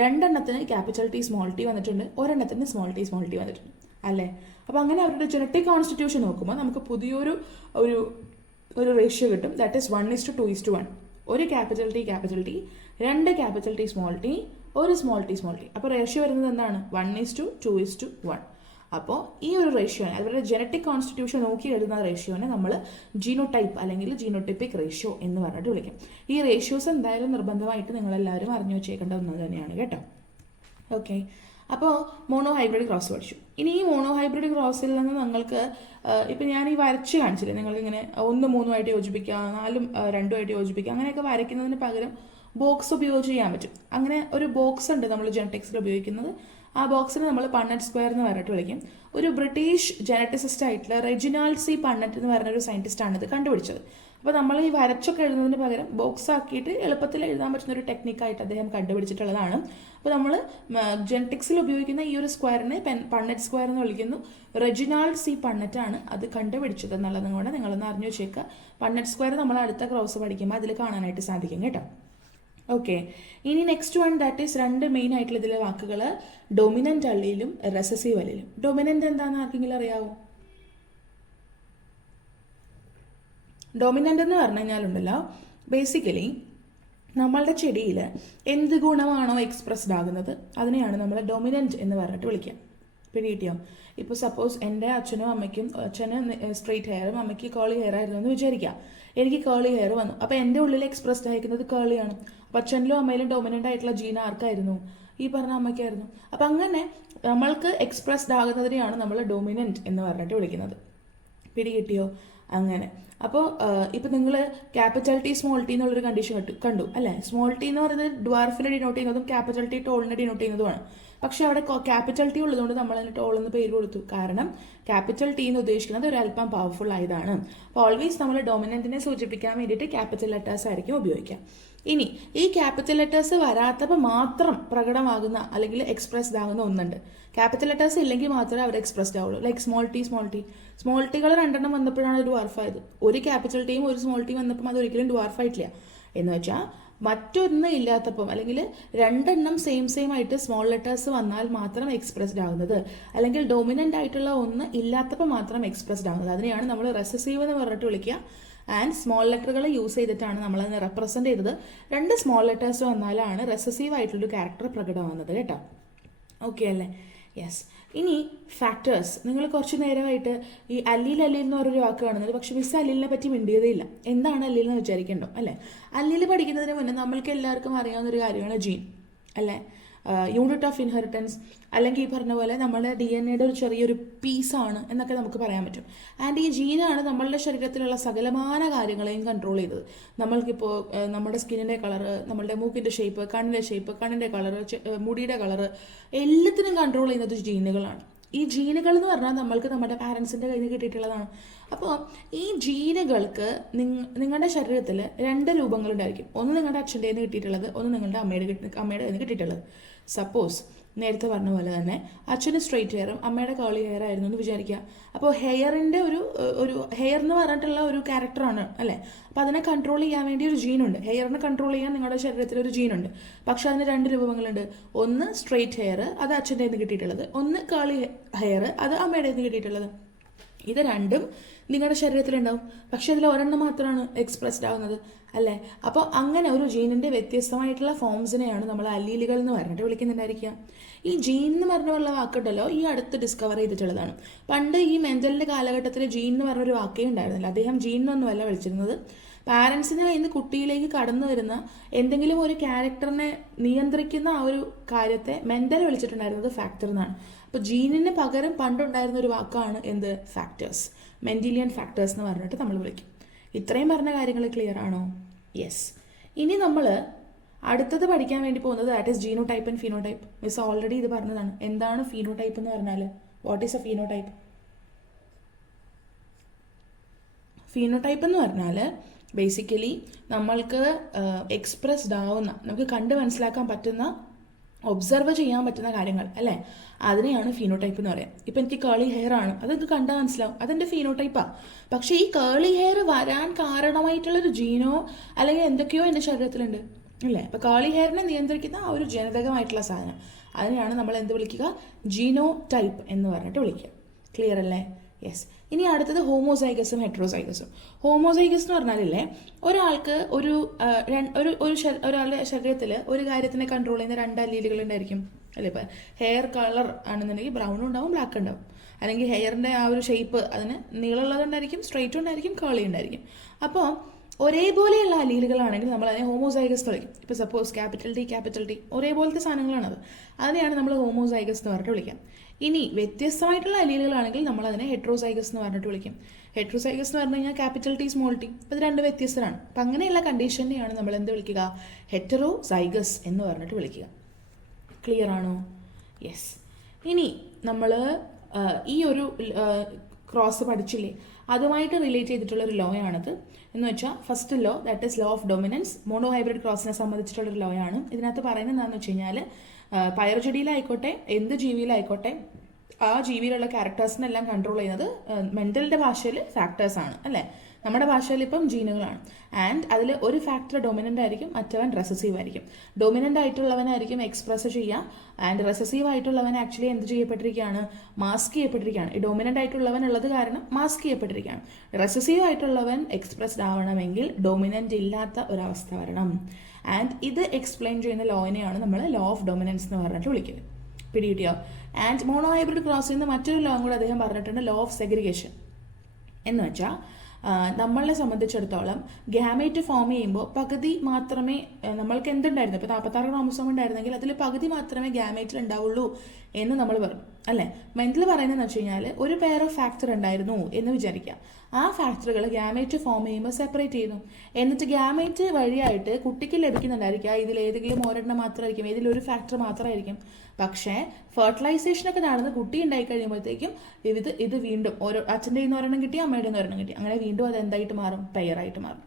2 എണ്ണത്തിന് ക്യാപിറ്റൽ ടി സ്മോൾ ടി വന്നിട്ടുണ്ട്, ഒരെണ്ണത്തിന് സ്മോൾ ടി വന്നിട്ടുണ്ട് അല്ലേ. അപ്പോൾ അങ്ങനെ അവരുടെ ജനറ്റിക് കോൺസ്റ്റിറ്റ്യൂഷൻ നോക്കുമ്പോൾ നമുക്ക് പുതിയൊരു ഒരു റേഷ്യോ കിട്ടും, ദാറ്റ് ഈസ് 1:2:1. ഒരു capital T 2 capital T small T, ഒരു സ്മോൾ ടി. അപ്പോൾ റേഷ്യോ വരുന്നത് എന്താണ്, 1:2:1. അപ്പോൾ ഈ ഒരു റേഷ്യോനെ, അവരുടെ ജനറ്റിക് കോൺസ്റ്റിറ്റ്യൂഷൻ നോക്കി എഴുതുന്ന റേഷ്യോനെ നമ്മൾ ജീനോടൈപ്പ് അല്ലെങ്കിൽ ജീനോട്ടിപ്പിക് റേഷ്യോ എന്ന് പറഞ്ഞിട്ട് വിളിക്കും. ഈ റേഷ്യോസ് എന്തായാലും നിർബന്ധമായിട്ട് നിങ്ങളെല്ലാവരും അറിഞ്ഞു വെച്ചേക്കേണ്ട ഒന്ന് തന്നെയാണ് കേട്ടോ. ഓക്കെ, അപ്പോൾ മോണോ ഹൈബ്രിഡ് ക്രോസ് പഠിച്ചു. ഇനി ഈ മോണോ ഹൈബ്രിഡ് ക്രോസിൽ നിന്ന് നിങ്ങൾക്ക് ഇപ്പം ഞാൻ ഈ വരച്ച് കാണിച്ചില്ലേ, നിങ്ങൾക്കിങ്ങനെ 1, 3 യോജിപ്പിക്കുക, 4, 2 യോജിപ്പിക്കുക, അങ്ങനെയൊക്കെ വരയ്ക്കുന്നതിന് പകരം ബോക്സ് ഉപയോഗിച്ച് ചെയ്യാൻ പറ്റും. അങ്ങനെ ഒരു ബോക്സ് ഉണ്ട് നമ്മൾ ജെനറ്റിക്സിൽ ഉപയോഗിക്കുന്നത്. ആ ബോക്സിനെ നമ്മൾ പണ്ണറ്റ് സ്ക്വയർ എന്ന് പറഞ്ഞിട്ട് വിളിക്കും. ഒരു ബ്രിട്ടീഷ് ജെനറ്റിസിസ്റ്റ് ആയിട്ടുള്ള റെജിനാൾഡ് സി പണ്ണറ്റ് എന്ന് പറഞ്ഞൊരു സയൻറ്റിസ്റ്റാണ് ഇത് കണ്ടുപിടിച്ചത്. അപ്പോൾ നമ്മൾ ഈ വരച്ചൊക്കെ എഴുതുന്നതിന് പകരം ബോക്സ് ആക്കിയിട്ട് എളുപ്പത്തിൽ എഴുതാൻ പറ്റുന്ന ഒരു ടെക്നിക്കായിട്ട് അദ്ദേഹം കണ്ടുപിടിച്ചിട്ടുള്ളതാണ്. അപ്പോൾ നമ്മൾ ജെനറ്റിക്സിൽ ഉപയോഗിക്കുന്ന ഈ ഒരു സ്ക്വയറിനെ പണ്ണറ്റ് സ്ക്വയർ എന്ന് വിളിക്കുന്നു. റെജിനാൾഡ് സി പണ്ണറ്റ് ആണ് അത് കണ്ടുപിടിച്ചത് എന്നുള്ളതും കൂടെ നിങ്ങളൊന്ന് അറിഞ്ഞു വെച്ചേക്കുക. പണ്ണറ്റ് സ്ക്വയർ നമ്മൾ അടുത്ത ക്രോസ് പഠിക്കുമ്പോൾ അതിൽ കാണാനായിട്ട് സാധിക്കും കേട്ടോ. ഓക്കെ, ഇനി next one, that is 2 main ആയിട്ടുള്ള ഇതിലെ വാക്കുകൾ ഡൊമിനന്റ് അല്ലിയിലും റെസസീവ് അല്ലിയിലും. ഡൊമിനന്റ് എന്താണെന്ന് ആർക്കെങ്കിലും അറിയാവോ? ഡൊമിനന്റ് എന്ന് പറഞ്ഞു കഴിഞ്ഞാലുണ്ടല്ലോ, ബേസിക്കലി നമ്മളുടെ ചെടിയിൽ എന്ത് ഗുണമാണോ എക്സ്പ്രസ്ഡ് ആകുന്നത് അതിനെയാണ് നമ്മൾ ഡൊമിനന്റ് എന്ന് പറഞ്ഞിട്ട് വിളിക്കുക. പിടികിട്ടിയോ? ഇപ്പോൾ സപ്പോസ് എൻ്റെ അച്ഛനും അമ്മയ്ക്കും, അച്ഛന് സ്ട്രെയിറ്റ് ഹെയറും അമ്മയ്ക്ക് കേളി ഹെയർ ആയിരുന്നു എന്ന് വിചാരിക്കാം. എനിക്ക് കേളി ഹെയർ വന്നു, അപ്പോൾ എൻ്റെ ഉള്ളിൽ എക്സ്പ്രസ്ഡ് ആയിരിക്കുന്നത് കേളിയാണ്. അപ്പോൾ അച്ഛനിലും അമ്മയിലും ഡൊമിനൻ്റ് ആയിട്ടുള്ള ജീൻ ആർക്കായിരുന്നു? ഈ പറഞ്ഞ അമ്മയ്ക്കായിരുന്നു. അപ്പം അങ്ങനെ നമ്മൾക്ക് എക്സ്പ്രസ്ഡ് ആകുന്നതിനെയാണ് നമ്മൾ ഡൊമിനന്റ് എന്ന് പറഞ്ഞിട്ട് വിളിക്കുന്നത്. പിടികിട്ടിയോ? അങ്ങനെ അപ്പോൾ ഇപ്പം നിങ്ങൾ ക്യാപിറ്റൽ ടി സ്മോൾ ടി എന്നുള്ളൊരു കണ്ടീഷൻ കണ്ടു അല്ലേ. സ്മോൾ ടി എന്ന് പറയുന്നത് ഡ്വാർഫിനെ ഡിനോട്ട് ചെയ്യുന്നതും ക്യാപിറ്റൽ ടി ടോളിനെ ഡിനോട്ട് ചെയ്യുന്നതുമാണ്. പക്ഷെ അവിടെ ക്യാപിറ്റൽ ടി ഉള്ളതുകൊണ്ട് നമ്മൾ അതിന് ടോൾ എന്ന് പേര് കൊടുത്തു. കാരണം ക്യാപിറ്റൽ ടി എന്ന് ഉദ്ദേശിക്കുന്നത് ഒരു അല്പം പവർഫുൾ ആയതാണ്. അപ്പോൾ ഓൾവേസ് നമ്മൾ ഡൊമിനന്റിനെ സൂചിപ്പിക്കാൻ വേണ്ടിയിട്ട് ക്യാപിറ്റൽ ലെറ്റേഴ്സ് ആയിരിക്കും ഉപയോഗിക്കുക. ഇനി ഈ ക്യാപിറ്റൽ ലെറ്റേഴ്സ് വരാത്തപ്പോൾ മാത്രം പ്രകടമാകുന്ന അല്ലെങ്കിൽ എക്സ്പ്രസ്ഡ് ആകുന്ന ഒന്നുണ്ട്. ക്യാപിറ്റൽ ലെറ്റേഴ്സ് ഇല്ലെങ്കിൽ മാത്രമേ അവർ എക്സ്പ്രസ്ഡ് ആവുള്ളൂ. ലൈക്ക് സ്മോൾ ടികൾ 2 എണ്ണം വന്നപ്പോഴാണ് ഒരു ഡ്വാർഫായത്. ഒരു ക്യാപിറ്റൽ ടിയും ഒരു സ്മോൾ ടി വന്നപ്പോൾ അത് ഒരിക്കലും ഡ്വാർഫായിട്ടില്ല. എന്ന് വെച്ചാൽ മറ്റൊന്ന് ഇല്ലാത്തപ്പം അല്ലെങ്കിൽ 2 എണ്ണം സെയിം ആയിട്ട് സ്മോൾ ലെറ്റേഴ്സ് വന്നാൽ മാത്രം എക്സ്പ്രസ്ഡ് ആകുന്നത്, അല്ലെങ്കിൽ ഡൊമിനൻ്റ് ആയിട്ടുള്ള ഒന്ന് ഇല്ലാത്തപ്പോൾ മാത്രം എക്സ്പ്രസ്ഡ് ആകുന്നത്, അതിനെയാണ് നമ്മൾ റെസസീവ് എന്ന് പറഞ്ഞിട്ട് വിളിക്കുക. ആൻഡ് സ്മോൾ ലെറ്ററുകൾ യൂസ് ചെയ്തിട്ടാണ് നമ്മളതിനെ റെപ്രസെൻറ്റ് ചെയ്തത്. 2 സ്മോൾ ലെറ്റേഴ്സ് വന്നാലാണ് റെസസീവ് ആയിട്ടുള്ളൊരു ക്യാരക്ടർ പ്രകടമാകുന്നത് കേട്ടോ. ഓക്കെ അല്ലേ? യെസ്. ഇനി ഫാക്ടേഴ്സ്, നിങ്ങൾ കുറച്ച് നേരമായിട്ട് ഈ അല്ലീൽ എന്ന് പറഞ്ഞൊരു വാക്ക് കാണുന്നത്, പക്ഷെ മിസ് അല്ലീലിനെ പറ്റി മിണ്ടിയതേ ഇല്ല. എന്താണ് അല്ലീൽ എന്ന് വിചാരിക്കണ്ടോ അല്ലേ? അല്ലീൽ പഠിക്കുന്നതിന് മുന്നേ നമ്മൾക്ക് എല്ലാവർക്കും അറിയാവുന്നൊരു കാര്യമാണ് ജീൻ അല്ലേ. യൂണിറ്റ് ഓഫ് ഇൻഹെറിറ്റൻസ്, അല്ലെങ്കിൽ ഈ പറഞ്ഞ പോലെ നമ്മുടെ DNA ഒരു ചെറിയൊരു പീസാണ് എന്നൊക്കെ നമുക്ക് പറയാൻ പറ്റും. ആൻഡ് ഈ ജീനാണ് നമ്മളുടെ ശരീരത്തിലുള്ള സകലമാന കാര്യങ്ങളെയും കൺട്രോൾ ചെയ്തത്. നമ്മൾക്കിപ്പോൾ നമ്മുടെ സ്കിന്നിൻ്റെ കളറ്, നമ്മളുടെ മൂക്കിൻ്റെ ഷേപ്പ്, കണ്ണിൻ്റെ കളറ്, മുടിയുടെ കളറ്, എല്ലാത്തിനും കൺട്രോൾ ചെയ്യുന്നത് ജീനുകളാണ്. ഈ ജീനുകൾ എന്ന് പറഞ്ഞാൽ നമ്മൾക്ക് നമ്മുടെ പാരൻസിൻ്റെ കയ്യിൽ നിന്ന് കിട്ടിയിട്ടുള്ളതാണ്. അപ്പോൾ ഈ ജീനുകൾക്ക് നിങ്ങളുടെ ശരീരത്തിൽ 2 രൂപങ്ങളുണ്ടായിരിക്കും. ഒന്ന് നിങ്ങളുടെ അച്ഛൻ്റെ നിന്ന് കിട്ടിയിട്ടുള്ളത്, ഒന്ന് നിങ്ങളുടെ അമ്മയുടെ കയ്യിൽ നിന്ന് കിട്ടിയിട്ടുള്ളത്. സപ്പോസ് നേരത്തെ പറഞ്ഞ പോലെ തന്നെ അച്ഛന് സ്ട്രെയിറ്റ് ഹെയറും അമ്മയുടെ കേളി ഹെയർ ആയിരുന്നു എന്ന് വിചാരിക്കുക. അപ്പോൾ ഹെയറിൻ്റെ ഒരു ഹെയർ എന്ന് പറഞ്ഞിട്ടുള്ള ഒരു ക്യാരക്ടറാണ് അല്ലേ. അപ്പോൾ അതിനെ കൺട്രോൾ ചെയ്യാൻ വേണ്ടി ഒരു ജീനുണ്ട്. ഹെയറിനെ കൺട്രോൾ ചെയ്യാൻ നിങ്ങളുടെ ശരീരത്തിൽ ഒരു ജീനുണ്ട്. പക്ഷെ അതിന് 2 രൂപങ്ങളുണ്ട്. ഒന്ന് സ്ട്രെയിറ്റ് ഹെയർ, അത് അച്ഛൻ്റെ നിന്ന് കിട്ടിയിട്ടുള്ളത്. ഒന്ന് കേളി ഹെയർ, അത് അമ്മയുടെ നിന്ന് കിട്ടിയിട്ടുള്ളത്. ഇത് രണ്ടും നിങ്ങളുടെ ശരീരത്തിലുണ്ടാവും. പക്ഷെ അതിൽ ഒരെണ്ണം മാത്രമാണ് എക്സ്പ്രസ്ഡ് ആവുന്നത് അല്ലേ. അപ്പോൾ അങ്ങനെ ഒരു ജീനിൻ്റെ വ്യത്യസ്തമായിട്ടുള്ള ഫോംസിനെയാണ് നമ്മൾ അല്ലീലുകൾ എന്ന് പറഞ്ഞിട്ട് വിളിക്കുന്നുണ്ടായിരിക്കുക. ഈ ജീൻ എന്ന് പറഞ്ഞുള്ള വാക്കുണ്ടല്ലോ, ഈ അടുത്ത് ഡിസ്കവർ ചെയ്തിട്ടുള്ളതാണ്. പണ്ട് ഈ മെൻ്റലിൻ്റെ കാലഘട്ടത്തിൽ ജീൻ എന്ന് പറഞ്ഞൊരു വാക്കേ ഉണ്ടായിരുന്നില്ല. അദ്ദേഹം ജീൻ എന്നൊന്നുമല്ല വിളിച്ചിരുന്നത്. പാരൻസിന് കയ്യിൽ നിന്ന് കുട്ടിയിലേക്ക് കടന്നു വരുന്ന എന്തെങ്കിലും ഒരു ക്യാരക്ടറിനെ നിയന്ത്രിക്കുന്ന ആ ഒരു കാര്യത്തെ മെൻ്റൽ വിളിച്ചിട്ടുണ്ടായിരുന്നത് ഫാക്ടർ എന്നാണ്. അപ്പോൾ ജീനിന് പകരം പണ്ടുണ്ടായിരുന്ന ഒരു വാക്കാണ് എന്ത്, ഫാക്ടേഴ്സ്. മെൻഡലിയൻ ഫാക്ടേഴ്സ് എന്ന് പറഞ്ഞിട്ട് നമ്മൾ വിളിക്കും. ഇത്രയും പറഞ്ഞ കാര്യങ്ങൾ ക്ലിയർ ആണോ? യെസ്. ഇനി നമ്മൾ അടുത്തത് പഠിക്കാൻ വേണ്ടി പോകുന്നത് that is genotype and phenotype. Miss already ഇത് പറഞ്ഞതാണ്. എന്താണ് ഫീനോടൈപ്പ് എന്ന് പറഞ്ഞാൽ? What is A phenotype? Phenotype എന്ന് പറഞ്ഞാൽ ബേസിക്കലി നമ്മൾക്ക് എക്സ്പ്രസ്ഡ് ആവുന്ന, നമുക്ക് കണ്ട് മനസ്സിലാക്കാൻ പറ്റുന്ന, ഒബ്സർവ് ചെയ്യാൻ പറ്റുന്ന കാര്യങ്ങൾ അല്ലേ, അതിനെയാണ് ഫീനോടൈപ്പ് എന്ന് പറയാം. ഇപ്പം എനിക്ക് കേളി ഹെയർ ആണ്, അതെനിക്ക് കണ്ടാൽ മനസ്സിലാവും, അതെൻ്റെ ഫീനോടൈപ്പാണ്. പക്ഷേ ഈ കേളി ഹെയർ വരാൻ കാരണമായിട്ടുള്ളൊരു ജീനോ അല്ലെങ്കിൽ എന്തൊക്കെയോ എൻ്റെ ശരീരത്തിലുണ്ട് അല്ലേ. അപ്പോൾ കേളി ഹെയറിനെ നിയന്ത്രിക്കുന്ന ആ ഒരു ജനിതകമായിട്ടുള്ള സാധനം, അതിനെയാണ് നമ്മൾ എന്ത് വിളിക്കുക? ജീനോ ടൈപ്പ് എന്ന് പറഞ്ഞിട്ട് വിളിക്കുക. ക്ലിയർ അല്ലേ? യെസ്. ഇനി അടുത്തത് ഹോമോസൈഗസും ഹെറ്ററോസൈഗസും. ഹോമോസൈഗസ് എന്ന് പറഞ്ഞാലില്ലേ, ഒരാൾക്ക് ഒരാളുടെ ശരീരത്തിൽ ഒരു കാര്യത്തിനെ കൺട്രോൾ ചെയ്യുന്ന 2 അല്ലീലുകൾ ഉണ്ടായിരിക്കും അല്ലേ. ഇപ്പം ഹെയർ കളർ ആണെന്നുണ്ടെങ്കിൽ ബ്രൗൺ ഉണ്ടാവും, ബ്ലാക്ക് ഉണ്ടാവും. അല്ലെങ്കിൽ ഹെയറിൻ്റെ ആ ഒരു ഷേപ്പ്, അതിന് നീളമുള്ളതുണ്ടായിരിക്കും, സ്ട്രെയിറ്റ് ഉണ്ടായിരിക്കും, കേളി ഉണ്ടായിരിക്കും. അപ്പോൾ ഒരേപോലെയുള്ള അല്ലീലുകളാണെങ്കിൽ നമ്മൾ അതിനെ ഹോമോസൈഗസ് വിളിക്കും. ഇപ്പോൾ സപ്പോസ് ക്യാപിറ്റൽ ടി ഒരേപോലത്തെ സാധനങ്ങളാണത്. അതിനെയാണ് നമ്മൾ ഹോമോസൈഗസ് എന്ന് പറഞ്ഞിട്ട് വിളിക്കാം. ഇനി വ്യത്യസ്തമായിട്ടുള്ള അല്ലീലുകളാണെങ്കിൽ നമ്മൾ അതിനെ ഹെട്രോസൈഗസ് എന്ന് പറഞ്ഞിട്ട് വിളിക്കും. ഹെട്രോസൈഗസ് എന്ന് പറഞ്ഞു കഴിഞ്ഞാൽ ക്യാപിറ്റൽ ടി സ്മോൾ ടി, അപ്പോൾ ഇത് 2 വ്യത്യസ്തരാണ്. അപ്പം അങ്ങനെയുള്ള കണ്ടീഷനെയാണ് നമ്മൾ എന്ത് വിളിക്കുക? ഹെറ്ററോസൈഗസ് എന്ന് പറഞ്ഞിട്ട് വിളിക്കുക. ക്ലിയർ ആണോ? യെസ്. ഇനി നമ്മൾ ഈ ഒരു ക്രോസ് പഠിച്ചില്ലേ, അതുമായിട്ട് റിലേറ്റ് ചെയ്തിട്ടുള്ള ഒരു ലോ ആണത്. എന്ന് വെച്ചാൽ first law, that is law of dominance. Monohybrid ക്രോസിനെ സംബന്ധിച്ചിട്ടുള്ളൊരു ലോ ആണ്. ഇതിനകത്ത് പറയുന്നത് എന്താണെന്ന് വെച്ച് കഴിഞ്ഞാൽ, പയർചെടിയിലായിക്കോട്ടെ എന്ത് ജീവിയിലായിക്കോട്ടെ ആ ജീവിയിലുള്ള ക്യാരക്ടേഴ്സിനെല്ലാം കൺട്രോൾ ചെയ്യുന്നത് മെൻ്റലിൻ്റെ ഭാഷയിൽ ഫാക്ടേഴ്സാണ് അല്ലേ. നമ്മുടെ ഭാഷയിൽ ഇപ്പം ജീനുകളാണ്. ആൻഡ് അതിൽ ഒരു ഫാക്ടർ ഡൊമിനൻ്റ് ആയിരിക്കും, മറ്റവൻ റെസസീവ് ആയിരിക്കും. ഡൊമിനൻ്റ് ആയിട്ടുള്ളവനായിരിക്കും എക്സ്പ്രസ് ചെയ്യുക, ആൻഡ് റെസസീവ് ആയിട്ടുള്ളവൻ ആക്ച്വലി എന്ത് ചെയ്യപ്പെട്ടിരിക്കുകയാണ്? മാസ്ക് ചെയ്യപ്പെട്ടിരിക്കുകയാണ്. ഈ ഡൊമിനൻ്റ് ആയിട്ടുള്ളവൻ ഉള്ളത് കാരണം മാസ്ക് ചെയ്യപ്പെട്ടിരിക്കുകയാണ്. റെസസീവ് ആയിട്ടുള്ളവൻ എക്സ്പ്രസ്ഡ് ആവണമെങ്കിൽ ഡൊമിനൻ്റ് ഇല്ലാത്ത ഒരവസ്ഥ വരണം. ആൻഡ് ഇത് എക്സ്പ്ലെയിൻ ചെയ്യുന്ന ലോയിനെയാണ് നമ്മൾ ലോ ഓഫ് ഡൊമിനൻസ് എന്ന് പറഞ്ഞിട്ട് വിളിക്കുന്നത്. പിടികിട്ടിയോ? ആൻഡ് മോണോ ഹൈബ്രിഡ് ക്രോസിൽ നിന്ന് മറ്റൊരു ലോ കൂടെ അദ്ദേഹം പറഞ്ഞിട്ടുണ്ട്, ലോ ഓഫ് സെഗ്രിഗേഷൻ. എന്ന് വെച്ചാൽ നമ്മളെ സംബന്ധിച്ചിടത്തോളം ഗ്യാമേറ്റ് ഫോം ചെയ്യുമ്പോൾ പകുതി മാത്രമേ നമ്മൾക്ക് എന്തുണ്ടായിരുന്നു. ഇപ്പോൾ 46 ക്രോമസോം ഉണ്ടായിരുന്നെങ്കിൽ അതിൽ പകുതി മാത്രമേ ഗ്യാമേറ്റിൽ ഉണ്ടാവുള്ളൂ എന്ന് നമ്മൾ പറഞ്ഞു അല്ലേ. മെൻ്റൽ പറയുന്നതെന്ന് വെച്ച് കഴിഞ്ഞാൽ ഒരു പെയർ ഓഫ് ഫാക്ടർ ഉണ്ടായിരുന്നു എന്ന് വിചാരിക്കാം. ആ ഫാക്ടറുകൾ ഗ്യാമേറ്റ് ഫോം ചെയ്യുമ്പോൾ സെപ്പറേറ്റ് ചെയ്യുന്നു. എന്നിട്ട് ഗ്യാമേറ്റ് വഴിയായിട്ട് കുട്ടിക്ക് ലഭിക്കുന്നുണ്ടായിരിക്കുക ഇതിലേതെങ്കിലും ഒരെണ്ണം മാത്രമായിരിക്കും, ഇതിലൊരു ഫാക്ടർ മാത്രമായിരിക്കും. പക്ഷേ ഫെർട്ടിലൈസേഷനൊക്കെ നടന്ന് കുട്ടി ഉണ്ടായി കഴിയുമ്പോഴത്തേക്കും ഇത് വീണ്ടും ഓരോ അച്ഛൻ്റെ നിന്ന് ഒരെണ്ണം കിട്ടി, അമ്മയുടെ നിന്ന് ഒരെണ്ണം കിട്ടി, അങ്ങനെ വീണ്ടും അത് എന്തായിട്ട് മാറും? പെയറായിട്ട് മാറും.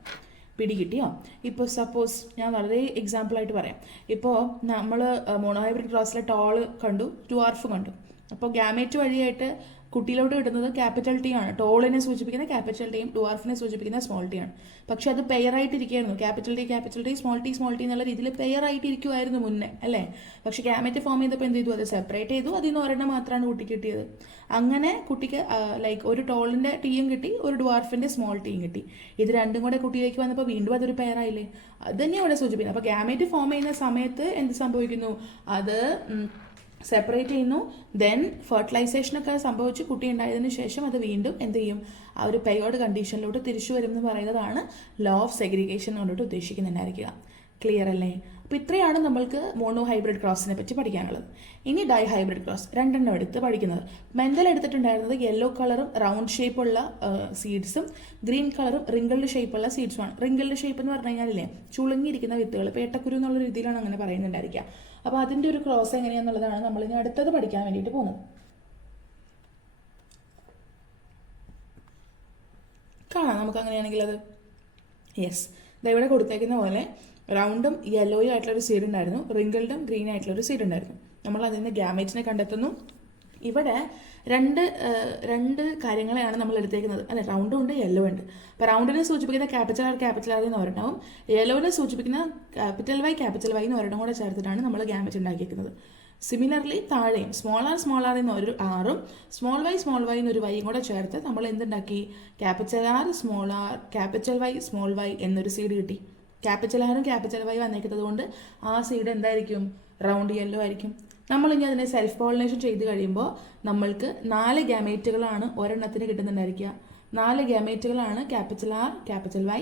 പിടികിട്ടിയോ? ഇപ്പോൾ സപ്പോസ് ഞാൻ വളരെ എക്സാമ്പിളായിട്ട് പറയാം. ഇപ്പോൾ നമ്മൾ മോണോ ഹൈബ്രിഡ് ക്രോസിലെ ടോള് കണ്ടു, ഡ്വാർഫ് കണ്ടു. അപ്പോൾ ഗ്യാമേറ്റ് വഴിയായിട്ട് കുട്ടിയിലോട്ട് കിട്ടുന്നത് ക്യാപിറ്റൽ ടി ആണ്. ടോളിനെ സൂചിപ്പിക്കുന്ന ക്യാപിറ്റൽ ടിയും ഡ്വാർഫിനെ സൂചിപ്പിക്കുന്ന സ്മോൾ ടി ആണ്. പക്ഷെ അത് പെയറായിട്ടിരിക്കുകയായിരുന്നു. ക്യാപിറ്റൽ ടി സ്മോൾ ടി എന്നുള്ള രീതിയിൽ പെയറായിട്ടിരിക്കുമായിരുന്നു മുന്നേ അല്ലേ. പക്ഷെ ഗ്യാമേറ്റ് ഫോം ചെയ്തപ്പോൾ എന്ത് ചെയ്തു? അത് സെപ്പറേറ്റ് ചെയ്തു. അതിൽ നിന്ന് ഒരെണ്ണം മാത്രമാണ് കുട്ടിക്ക് കിട്ടിയത്. അങ്ങനെ കുട്ടിക്ക് ലൈക്ക് ഒരു ടോളിൻ്റെ ടീയും കിട്ടി, ഒരു ഡ്വാർഫിൻ്റെ സ്മോൾ ടീയും കിട്ടി. ഇത് രണ്ടും കൂടെ കുട്ടിയിലേക്ക് വന്നപ്പോൾ വീണ്ടും അതൊരു പെയറായില്ലേ. അത് തന്നെയാണ് ഇവിടെ സൂചിപ്പിക്കുന്നത്. അപ്പോൾ ഗ്യാമേറ്റ് ഫോം ചെയ്യുന്ന സമയത്ത് എന്ത് സംഭവിക്കുന്നു? അത് സെപ്പറേറ്റ് ചെയ്യുന്നു. ദെൻ ഫെർട്ടിലൈസേഷനൊക്കെ സംഭവിച്ച് കുട്ടി ഉണ്ടായതിനു ശേഷം അത് വീണ്ടും എന്ത് ചെയ്യും? ആ ഒരു പെയർഡ് കണ്ടീഷനിലോട്ട് തിരിച്ചു വരും എന്ന് പറയുന്നതാണ് ലോ ഓഫ് സെഗ്രിഗേഷൻ കൊണ്ടിട്ട് ഉദ്ദേശിക്കുന്നുണ്ടായിരിക്കുക. ക്ലിയർ അല്ലേ? അപ്പോൾ ഇത്രയാണ് നമ്മൾക്ക് മോണോ ഹൈബ്രിഡ് ക്രോസിനെ പറ്റി പഠിക്കാനുള്ളത്. ഇനി ഡൈ ഹൈബ്രിഡ് ക്രോസ് 2 എടുത്ത് പഠിക്കുന്നത്. മെൻ്റൽ എടുത്തിട്ടുണ്ടായിരുന്നത് യെല്ലോ കളറും റൗണ്ട് ഷേപ്പുള്ള സീഡ്സും ഗ്രീൻ കളറും റിങ്കിൾഡ് ഷേപ്പുള്ള സീഡ്സുമാണ്. റിങ്കിൾഡ് ഷേപ്പ് എന്ന് പറഞ്ഞു കഴിഞ്ഞാലില്ലേ, ചുളുങ്ങിയിരിക്കുന്ന വിത്തുകൾ, പേട്ടക്കുരു എന്നുള്ള രീതിയിലാണ് അങ്ങനെ പറയുന്നുണ്ടായിരിക്കുക. അപ്പോൾ അതിൻ്റെ ഒരു ക്രോസ് എങ്ങനെയാണെന്നുള്ളതാണ് നമ്മളിനി അടുത്തത് പഠിക്കാൻ വേണ്ടിയിട്ട് പോകുന്നത്. കാണാം നമുക്ക് അങ്ങനെയാണെങ്കിൽ അത്. യെസ്, ഇവിടെ കൊടുത്തേക്കുന്ന പോലെ റൗണ്ടും യെല്ലോയും ആയിട്ടുള്ളൊരു സീഡ് ഉണ്ടായിരുന്നു, റിങ്കിൾഡും ഗ്രീൻ ആയിട്ടുള്ളൊരു സീഡ് ഉണ്ടായിരുന്നു. നമ്മൾ അതിൽ നിന്ന് ഗ്യാമേറ്റ്സിനെ കണ്ടെത്തുന്നു. ഇവിടെ രണ്ട് കാര്യങ്ങളെയാണ് നമ്മൾ എടുത്തേക്കുന്നത് അല്ലെ, റൗണ്ടും ഉണ്ട് യെല്ലോ ഉണ്ട്. അപ്പോൾ റൗണ്ടിനെ സൂചിപ്പിക്കുന്ന ക്യാപിറ്റൽ ആർ എന്ന് ഒരെണ്ണവും യെല്ലോനെ സൂചിപ്പിക്കുന്ന ക്യാപിറ്റൽ വൈ എന്ന് ഒരെണ്ണം കൂടെ ചേർത്തിട്ടാണ് നമ്മൾ ഗ്യാമറ്റ് ഉണ്ടാക്കിയിരിക്കുന്നത്. സിമിലർലി താഴെയും സ്മോൾ ആർ എന്ന് ഒരു ആറും സ്മോൾ വൈ എന്നൊരു വൈയും കൂടെ ചേർത്ത് നമ്മൾ എന്തുണ്ടാക്കി, ക്യാപിറ്റൽ ആർ സ്മോൾ വൈ എന്നൊരു സീഡ് കിട്ടി. ക്യാപിറ്റൽ ആറും ക്യാപിറ്റൽ വൈ വന്നേക്കുന്നത് കൊണ്ട് ആ സീഡ് എന്തായിരിക്കും, റൗണ്ട് യെല്ലോ ആയിരിക്കും. നമ്മൾ ഇനി അതിനെ സെൽഫ് പോളിനേഷൻ ചെയ്ത് കഴിയുമ്പോൾ നമ്മൾക്ക് 4 ഗ്യാമേറ്റുകളാണ് ഒരെണ്ണത്തിന് കിട്ടുന്നുണ്ടായിരിക്കുക. 4 ഗ്യാമേറ്റുകളാണ് capital R capital Y,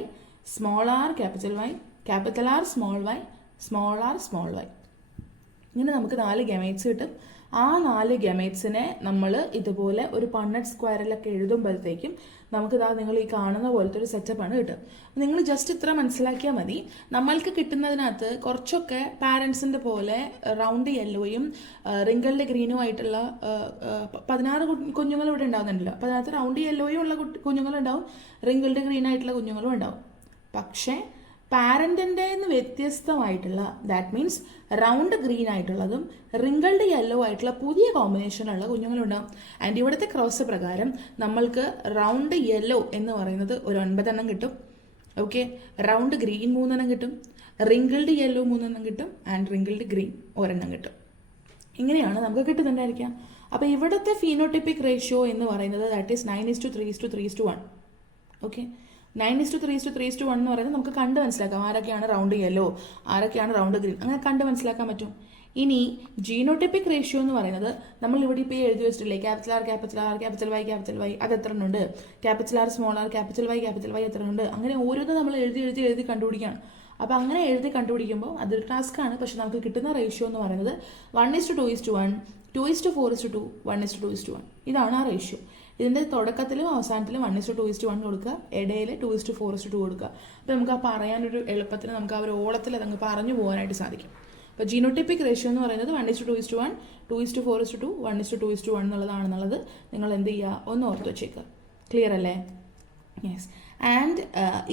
small R capital Y, capital R small Y. ഇങ്ങനെ നമുക്ക് 4 ഗ്യാമേറ്റ്സ് കിട്ടും. ആ 4 ഗ്യാമേറ്റ്സിനെ നമ്മൾ ഇതുപോലെ ഒരു പണ്ണറ്റ് സ്ക്വയറിലൊക്കെ എഴുതുമ്പോഴത്തേക്കും നമുക്ക് നിങ്ങൾ ഈ കാണുന്ന പോലത്തെ ഒരു സെറ്റപ്പാണ് കിട്ടുക. നിങ്ങൾ ജസ്റ്റ് ഇത്ര മനസ്സിലാക്കിയാൽ മതി. നമ്മൾക്ക് കിട്ടുന്നതിനകത്ത് കുറച്ചൊക്കെ പാരൻസിൻ്റെ പോലെ റൗണ്ട് യെല്ലോയും റിങ്കിൾഡ് ഗ്രീനും ആയിട്ടുള്ള 16 കുഞ്ഞുങ്ങൾ ഇവിടെ ഉണ്ടാവുന്നുണ്ടല്ലോ. അപ്പോൾ അതിനകത്ത് റൗണ്ട് യെല്ലോയും ഉള്ള കുഞ്ഞുങ്ങളുണ്ടാവും, റിങ്കിൾഡ് ഗ്രീൻ ആയിട്ടുള്ള കുഞ്ഞുങ്ങളും ഉണ്ടാവും. പക്ഷേ പാരൻറ്റിൻ്റെ വ്യത്യസ്തമായിട്ടുള്ള, ദാറ്റ് മീൻസ് റൗണ്ട് ഗ്രീൻ ആയിട്ടുള്ളതും റിങ്കിൾഡ് യെല്ലോ ആയിട്ടുള്ള പുതിയ കോമ്പിനേഷനുള്ള കുഞ്ഞുങ്ങളുണ്ടാകും. ആൻഡ് ഇവിടുത്തെ ക്രോസ് പ്രകാരം നമ്മൾക്ക് റൗണ്ട് യെല്ലോ എന്ന് പറയുന്നത് ഒരു 9 എണ്ണം കിട്ടും. ഓക്കെ, റൗണ്ട് ഗ്രീൻ 3 എണ്ണം കിട്ടും, റിങ്കിൾഡ് യെല്ലോ 3 എണ്ണം കിട്ടും, ആൻഡ് റിങ്കിൾഡ് ഗ്രീൻ ഒരെണ്ണം കിട്ടും. ഇങ്ങനെയാണ് നമുക്ക് കിട്ടുന്നുണ്ടായിരിക്കാം. അപ്പോൾ ഇവിടുത്തെ ഫീനോട്ടിപ്പിക് റേഷ്യോ എന്ന് പറയുന്നത് ദാറ്റ് ഈസ് 9:3:3:1. ഓക്കെ, 9:3:3:1 എന്ന് പറയുന്നത് നമുക്ക് കണ്ട് മനസ്സിലാക്കാം ആരൊക്കെയാണ് റൗണ്ട് യെല്ലോ, ആരൊക്കെയാണ് റൗണ്ട് ഗ്രീൻ, അങ്ങനെ കണ്ട് മനസ്സിലാക്കാൻ പറ്റും. ഇനി ജീനോട്ടിപ്പിക് റേഷ്യോ എന്ന് പറയുന്നത് നമ്മൾ ഇവിടെ ഇപ്പോൾ എഴുതി വെച്ചിട്ടില്ലേ, ക്യാപിറ്റൽ വൈ അത് എത്ര ഉണ്ട്, capital R small R capital Y എത്ര ഉണ്ട്, അങ്ങനെ ഓരോന്നും നമ്മൾ എഴുതി കണ്ടുപിടിക്കുകയാണ്. അപ്പോൾ അങ്ങനെ എഴുതി കണ്ടുപിടിക്കുമ്പോൾ അതൊരു ടാസ്ക്കാണ്. പക്ഷെ നമുക്ക് കിട്ടുന്ന റേഷ്യോ എന്ന് പറയുന്നത് 1:2:1, 2:4:2, 1:2:1. ഇതാണ് ആ റേഷ്യോ. ഇതിൻ്റെ തുടക്കത്തിലും അവസാനത്തിലും 1:2:1 കൊടുക്കുക, ഇടയിൽ 2:4:2 കൊടുക്കുക. അപ്പോൾ നമുക്ക് ആ പറയാനൊരു എളുപ്പത്തിന് നമുക്ക് ആ ഒരു ഓളത്തിൽ അതങ്ങ് പറഞ്ഞു പോകാനായിട്ട് സാധിക്കും. അപ്പോൾ ജീനോട്ടിപ്പിക് റേഷ്യോ എന്ന് പറയുന്നത് 1:2:1, 2:4:2, 1:2:1 എന്നുള്ളതാണെന്നുള്ളത് നിങ്ങൾ എന്ത് ചെയ്യുക, ഒന്ന് ഓർത്ത് വെച്ചേക്കുക. ക്ലിയർ അല്ലേ? യെസ്. ആൻഡ്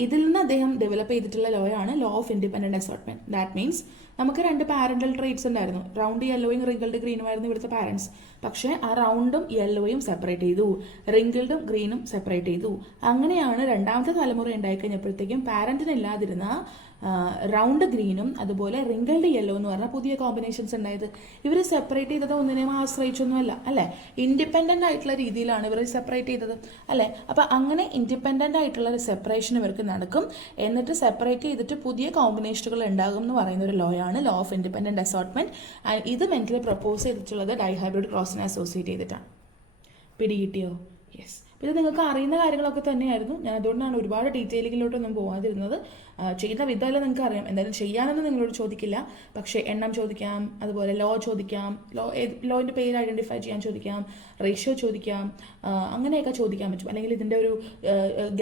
ഇതിൽ നിന്ന് അദ്ദേഹം ഡെവലപ്പ് ചെയ്തിട്ടുള്ള ലോ ആണ് law of independent assortment. That means നമുക്ക് 2 പാരൻ്റൽ ട്രേറ്റ്സ് ഉണ്ടായിരുന്നു, റൗണ്ട് യെല്ലോയും റിങ്കിൾഡ് ഗ്രീനും ആയിരുന്നു ഇവിടുത്തെ പാരൻസ്. പക്ഷേ ആ റൗണ്ടും യെല്ലോയും സെപ്പറേറ്റ് ചെയ്തു, റിങ്കിൾഡും ഗ്രീനും സെപ്പറേറ്റ് ചെയ്തു. അങ്ങനെയാണ് രണ്ടാമത്തെ തലമുറ ഉണ്ടായിക്കഴിഞ്ഞപ്പോഴത്തേക്കും പാരൻറ്റിനില്ലാതിരുന്ന റൗണ്ട് ഗ്രീനും അതുപോലെ റിങ്കിൾഡ് യെല്ലോ എന്ന് പറഞ്ഞാൽ പുതിയ കോമ്പിനേഷൻസ് ഉണ്ടായത്. ഇവർ സെപ്പറേറ്റ് ചെയ്തത് ഒന്നിനെയും ആശ്രയിച്ചൊന്നുമല്ല അല്ലേ, ഇൻഡിപെൻഡൻ്റ് ആയിട്ടുള്ള രീതിയിലാണ് ഇവർ സെപ്പറേറ്റ് ചെയ്തത് അല്ലേ. അപ്പോൾ അങ്ങനെ ഇൻഡിപെൻഡൻ്റ് ആയിട്ടുള്ള ഒരു സെപ്പറേഷൻ ഇവർക്ക് നടക്കും, എന്നിട്ട് സെപ്പറേറ്റ് ചെയ്തിട്ട് പുതിയ കോമ്പിനേഷനുകൾ ഉണ്ടാകും എന്ന് പറയുന്ന ഒരു ലോ ആണ് ലോ ഓഫ് ഇൻഡിപെൻഡൻറ്റ് അസോർട്ട്മെൻറ്റ്. ഇത് മെന്റലി പ്രപ്പോസ് ചെയ്തിട്ടുള്ളത് ഡൈഹൈബ്രിഡ് ക്രോസിനെ അസോസിയേറ്റ് ചെയ്തിട്ടാണ്. പിടികിട്ടിയോ? യെസ്. ഇത് നിങ്ങൾക്ക് അറിയുന്ന കാര്യങ്ങളൊക്കെ തന്നെയായിരുന്നു. ഞാൻ അതുകൊണ്ടാണ് ഒരുപാട് ഡീറ്റെയിലിങ്ങിലോട്ടൊന്നും പോകാതിരുന്നത്. ചെയ്ത വിധമല്ല നിങ്ങൾക്ക് അറിയാം, എന്തായാലും ചെയ്യാനൊന്നും നിങ്ങളോട് ചോദിക്കില്ല. പക്ഷേ എണ്ണം ചോദിക്കാം, അതുപോലെ ലോ ചോദിക്കാം, ലോയിൻ്റെ പേര് ഐഡൻറ്റിഫൈ ചെയ്യാൻ ചോദിക്കാം, റേഷ്യോ ചോദിക്കാം, അങ്ങനെയൊക്കെ ചോദിക്കാൻ പറ്റും. അല്ലെങ്കിൽ ഇതിൻ്റെ ഒരു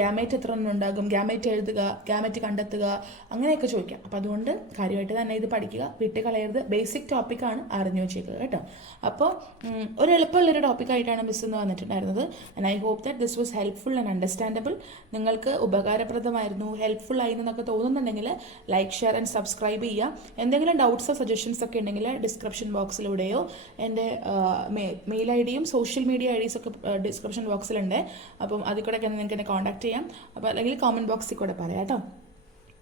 ഗ്യാമേറ്റ് എത്ര എണ്ണം ഉണ്ടാകും, ഗ്യാമേറ്റ് എഴുതുക, ഗ്യാമേറ്റ് കണ്ടെത്തുക, അങ്ങനെയൊക്കെ ചോദിക്കാം. അപ്പോൾ അതുകൊണ്ട് കാര്യമായിട്ട് തന്നെ ഇത് പഠിക്കുക, വിട്ട് കളയരുത്. ബേസിക് ടോപ്പിക്കാണ്, അറിഞ്ഞു വെച്ചേക്കുക കേട്ടോ. അപ്പോൾ ഒരു എളുപ്പമുള്ളൊരു ടോപ്പിക്കായിട്ടാണ് മിസ് എന്ന് വന്നിട്ടുണ്ടായിരുന്നത്. And I hope that this was helpful and understandable. നിങ്ങൾക്ക് ഉപകാരപ്രദമായിരുന്നു, ഹെൽപ്ഫുൾ ആയി എന്നൊക്കെ തോന്നുന്നുണ്ടെങ്കിൽ ലൈക്ക്, ഷെയർ ആൻഡ് സബ്സ്ക്രൈബ് ചെയ്യുക. എന്തെങ്കിലും ഡൗട്ട്സോ സജഷൻസ് ഒക്കെ ഉണ്ടെങ്കിൽ ഡിസ്ക്രിപ്ഷൻ ബോക്സിലൂടെയോ എൻ്റെ മെയിൽ ഐ ഡിയും സോഷ്യൽ മീഡിയ ഐഡീസ് ഒക്കെ ഡിസ്ക്രിപ്ഷൻ ബോക്സിലുണ്ട്. അപ്പം അതിൽ കൂടെ നിങ്ങൾക്ക് എന്നെ കോൺടാക്ട് ചെയ്യാം. അപ്പോൾ അല്ലെങ്കിൽ കമൻറ്റ് ബോക്സിൽ കൂടെ പറയാം കേട്ടോ.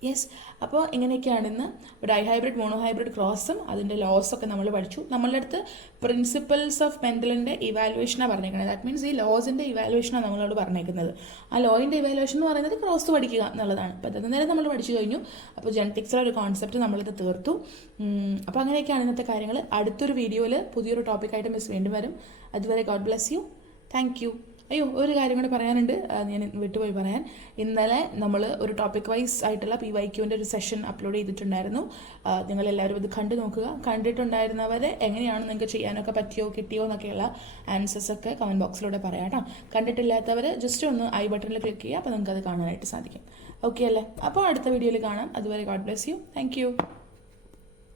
യെസ്. അപ്പോൾ ഇങ്ങനെയൊക്കെയാണ് ഇന്ന് ഡൈഹൈബ്രിഡ് മോണോഹൈബ്രിഡ് ക്രോസും അതിൻ്റെ ലോസൊക്കെ നമ്മൾ പഠിച്ചു. നമ്മളുടെ അടുത്ത് പ്രിൻസിപ്പിൾസ് ഓഫ് മെൻ്റലിൻ്റെ ഇവാലുവേഷനാണ് പറഞ്ഞേക്കുന്നത്. ദാറ്റ് മീൻസ് ഈ ലോസിൻ്റെ ഇവാലുവേഷനാണ് നമ്മളോട് പറഞ്ഞേക്കുന്നത്. ആ ലോയിൻ്റെ ഇവാലുവേഷൻ എന്ന് പറയുന്നത് ക്രോസ് പഠിക്കുക എന്നുള്ളതാണ്. അപ്പോൾ അത് നേരം നമ്മൾ പഠിച്ചു കഴിഞ്ഞു. അപ്പോൾ ജെനറ്റിക്സിലെ ഒരു കോൺസെപ്റ്റ് നമ്മളിത് തീർത്തു. അപ്പോൾ അങ്ങനെയൊക്കെയാണ് ഇന്നത്തെ കാര്യങ്ങൾ. അടുത്തൊരു വീഡിയോയിൽ പുതിയൊരു ടോപ്പിക്കായിട്ട് മിസ് വീണ്ടും വരും. അതുവരെ God bless you. Thank you. അയ്യോ, ഒരു കാര്യം കൂടെ പറയാനുണ്ട്, ഞാൻ വിട്ടുപോയി പറയാൻ. ഇന്നലെ നമ്മൾ ഒരു ടോപ്പിക് വൈസ് ആയിട്ടുള്ള PYQൻ്റെ ഒരു സെഷൻ അപ്ലോഡ് ചെയ്തിട്ടുണ്ടായിരുന്നു. നിങ്ങളെല്ലാവരും ഇത് കണ്ടു നോക്കുക. കണ്ടിട്ടുണ്ടായിരുന്നവരെ എങ്ങനെയാണ് നിങ്ങൾക്ക് ചെയ്യാനൊക്കെ പറ്റിയോ കിട്ടിയോ എന്നൊക്കെയുള്ള ആൻസേഴ്സൊക്കെ കമൻറ്റ് ബോക്സിലൂടെ പറയാം കേട്ടോ. കണ്ടിട്ടില്ലാത്തവർ ജസ്റ്റ് ഒന്ന് ഐ ബട്ടണിൽ ക്ലിക്ക് ചെയ്യുക, അപ്പോൾ നിങ്ങൾക്ക് അത് കാണാനായിട്ട് സാധിക്കും. ഓക്കെ അല്ലേ? അപ്പോൾ അടുത്ത വീഡിയോയിൽ കാണാം. അതുവരെ God bless you. Thank you.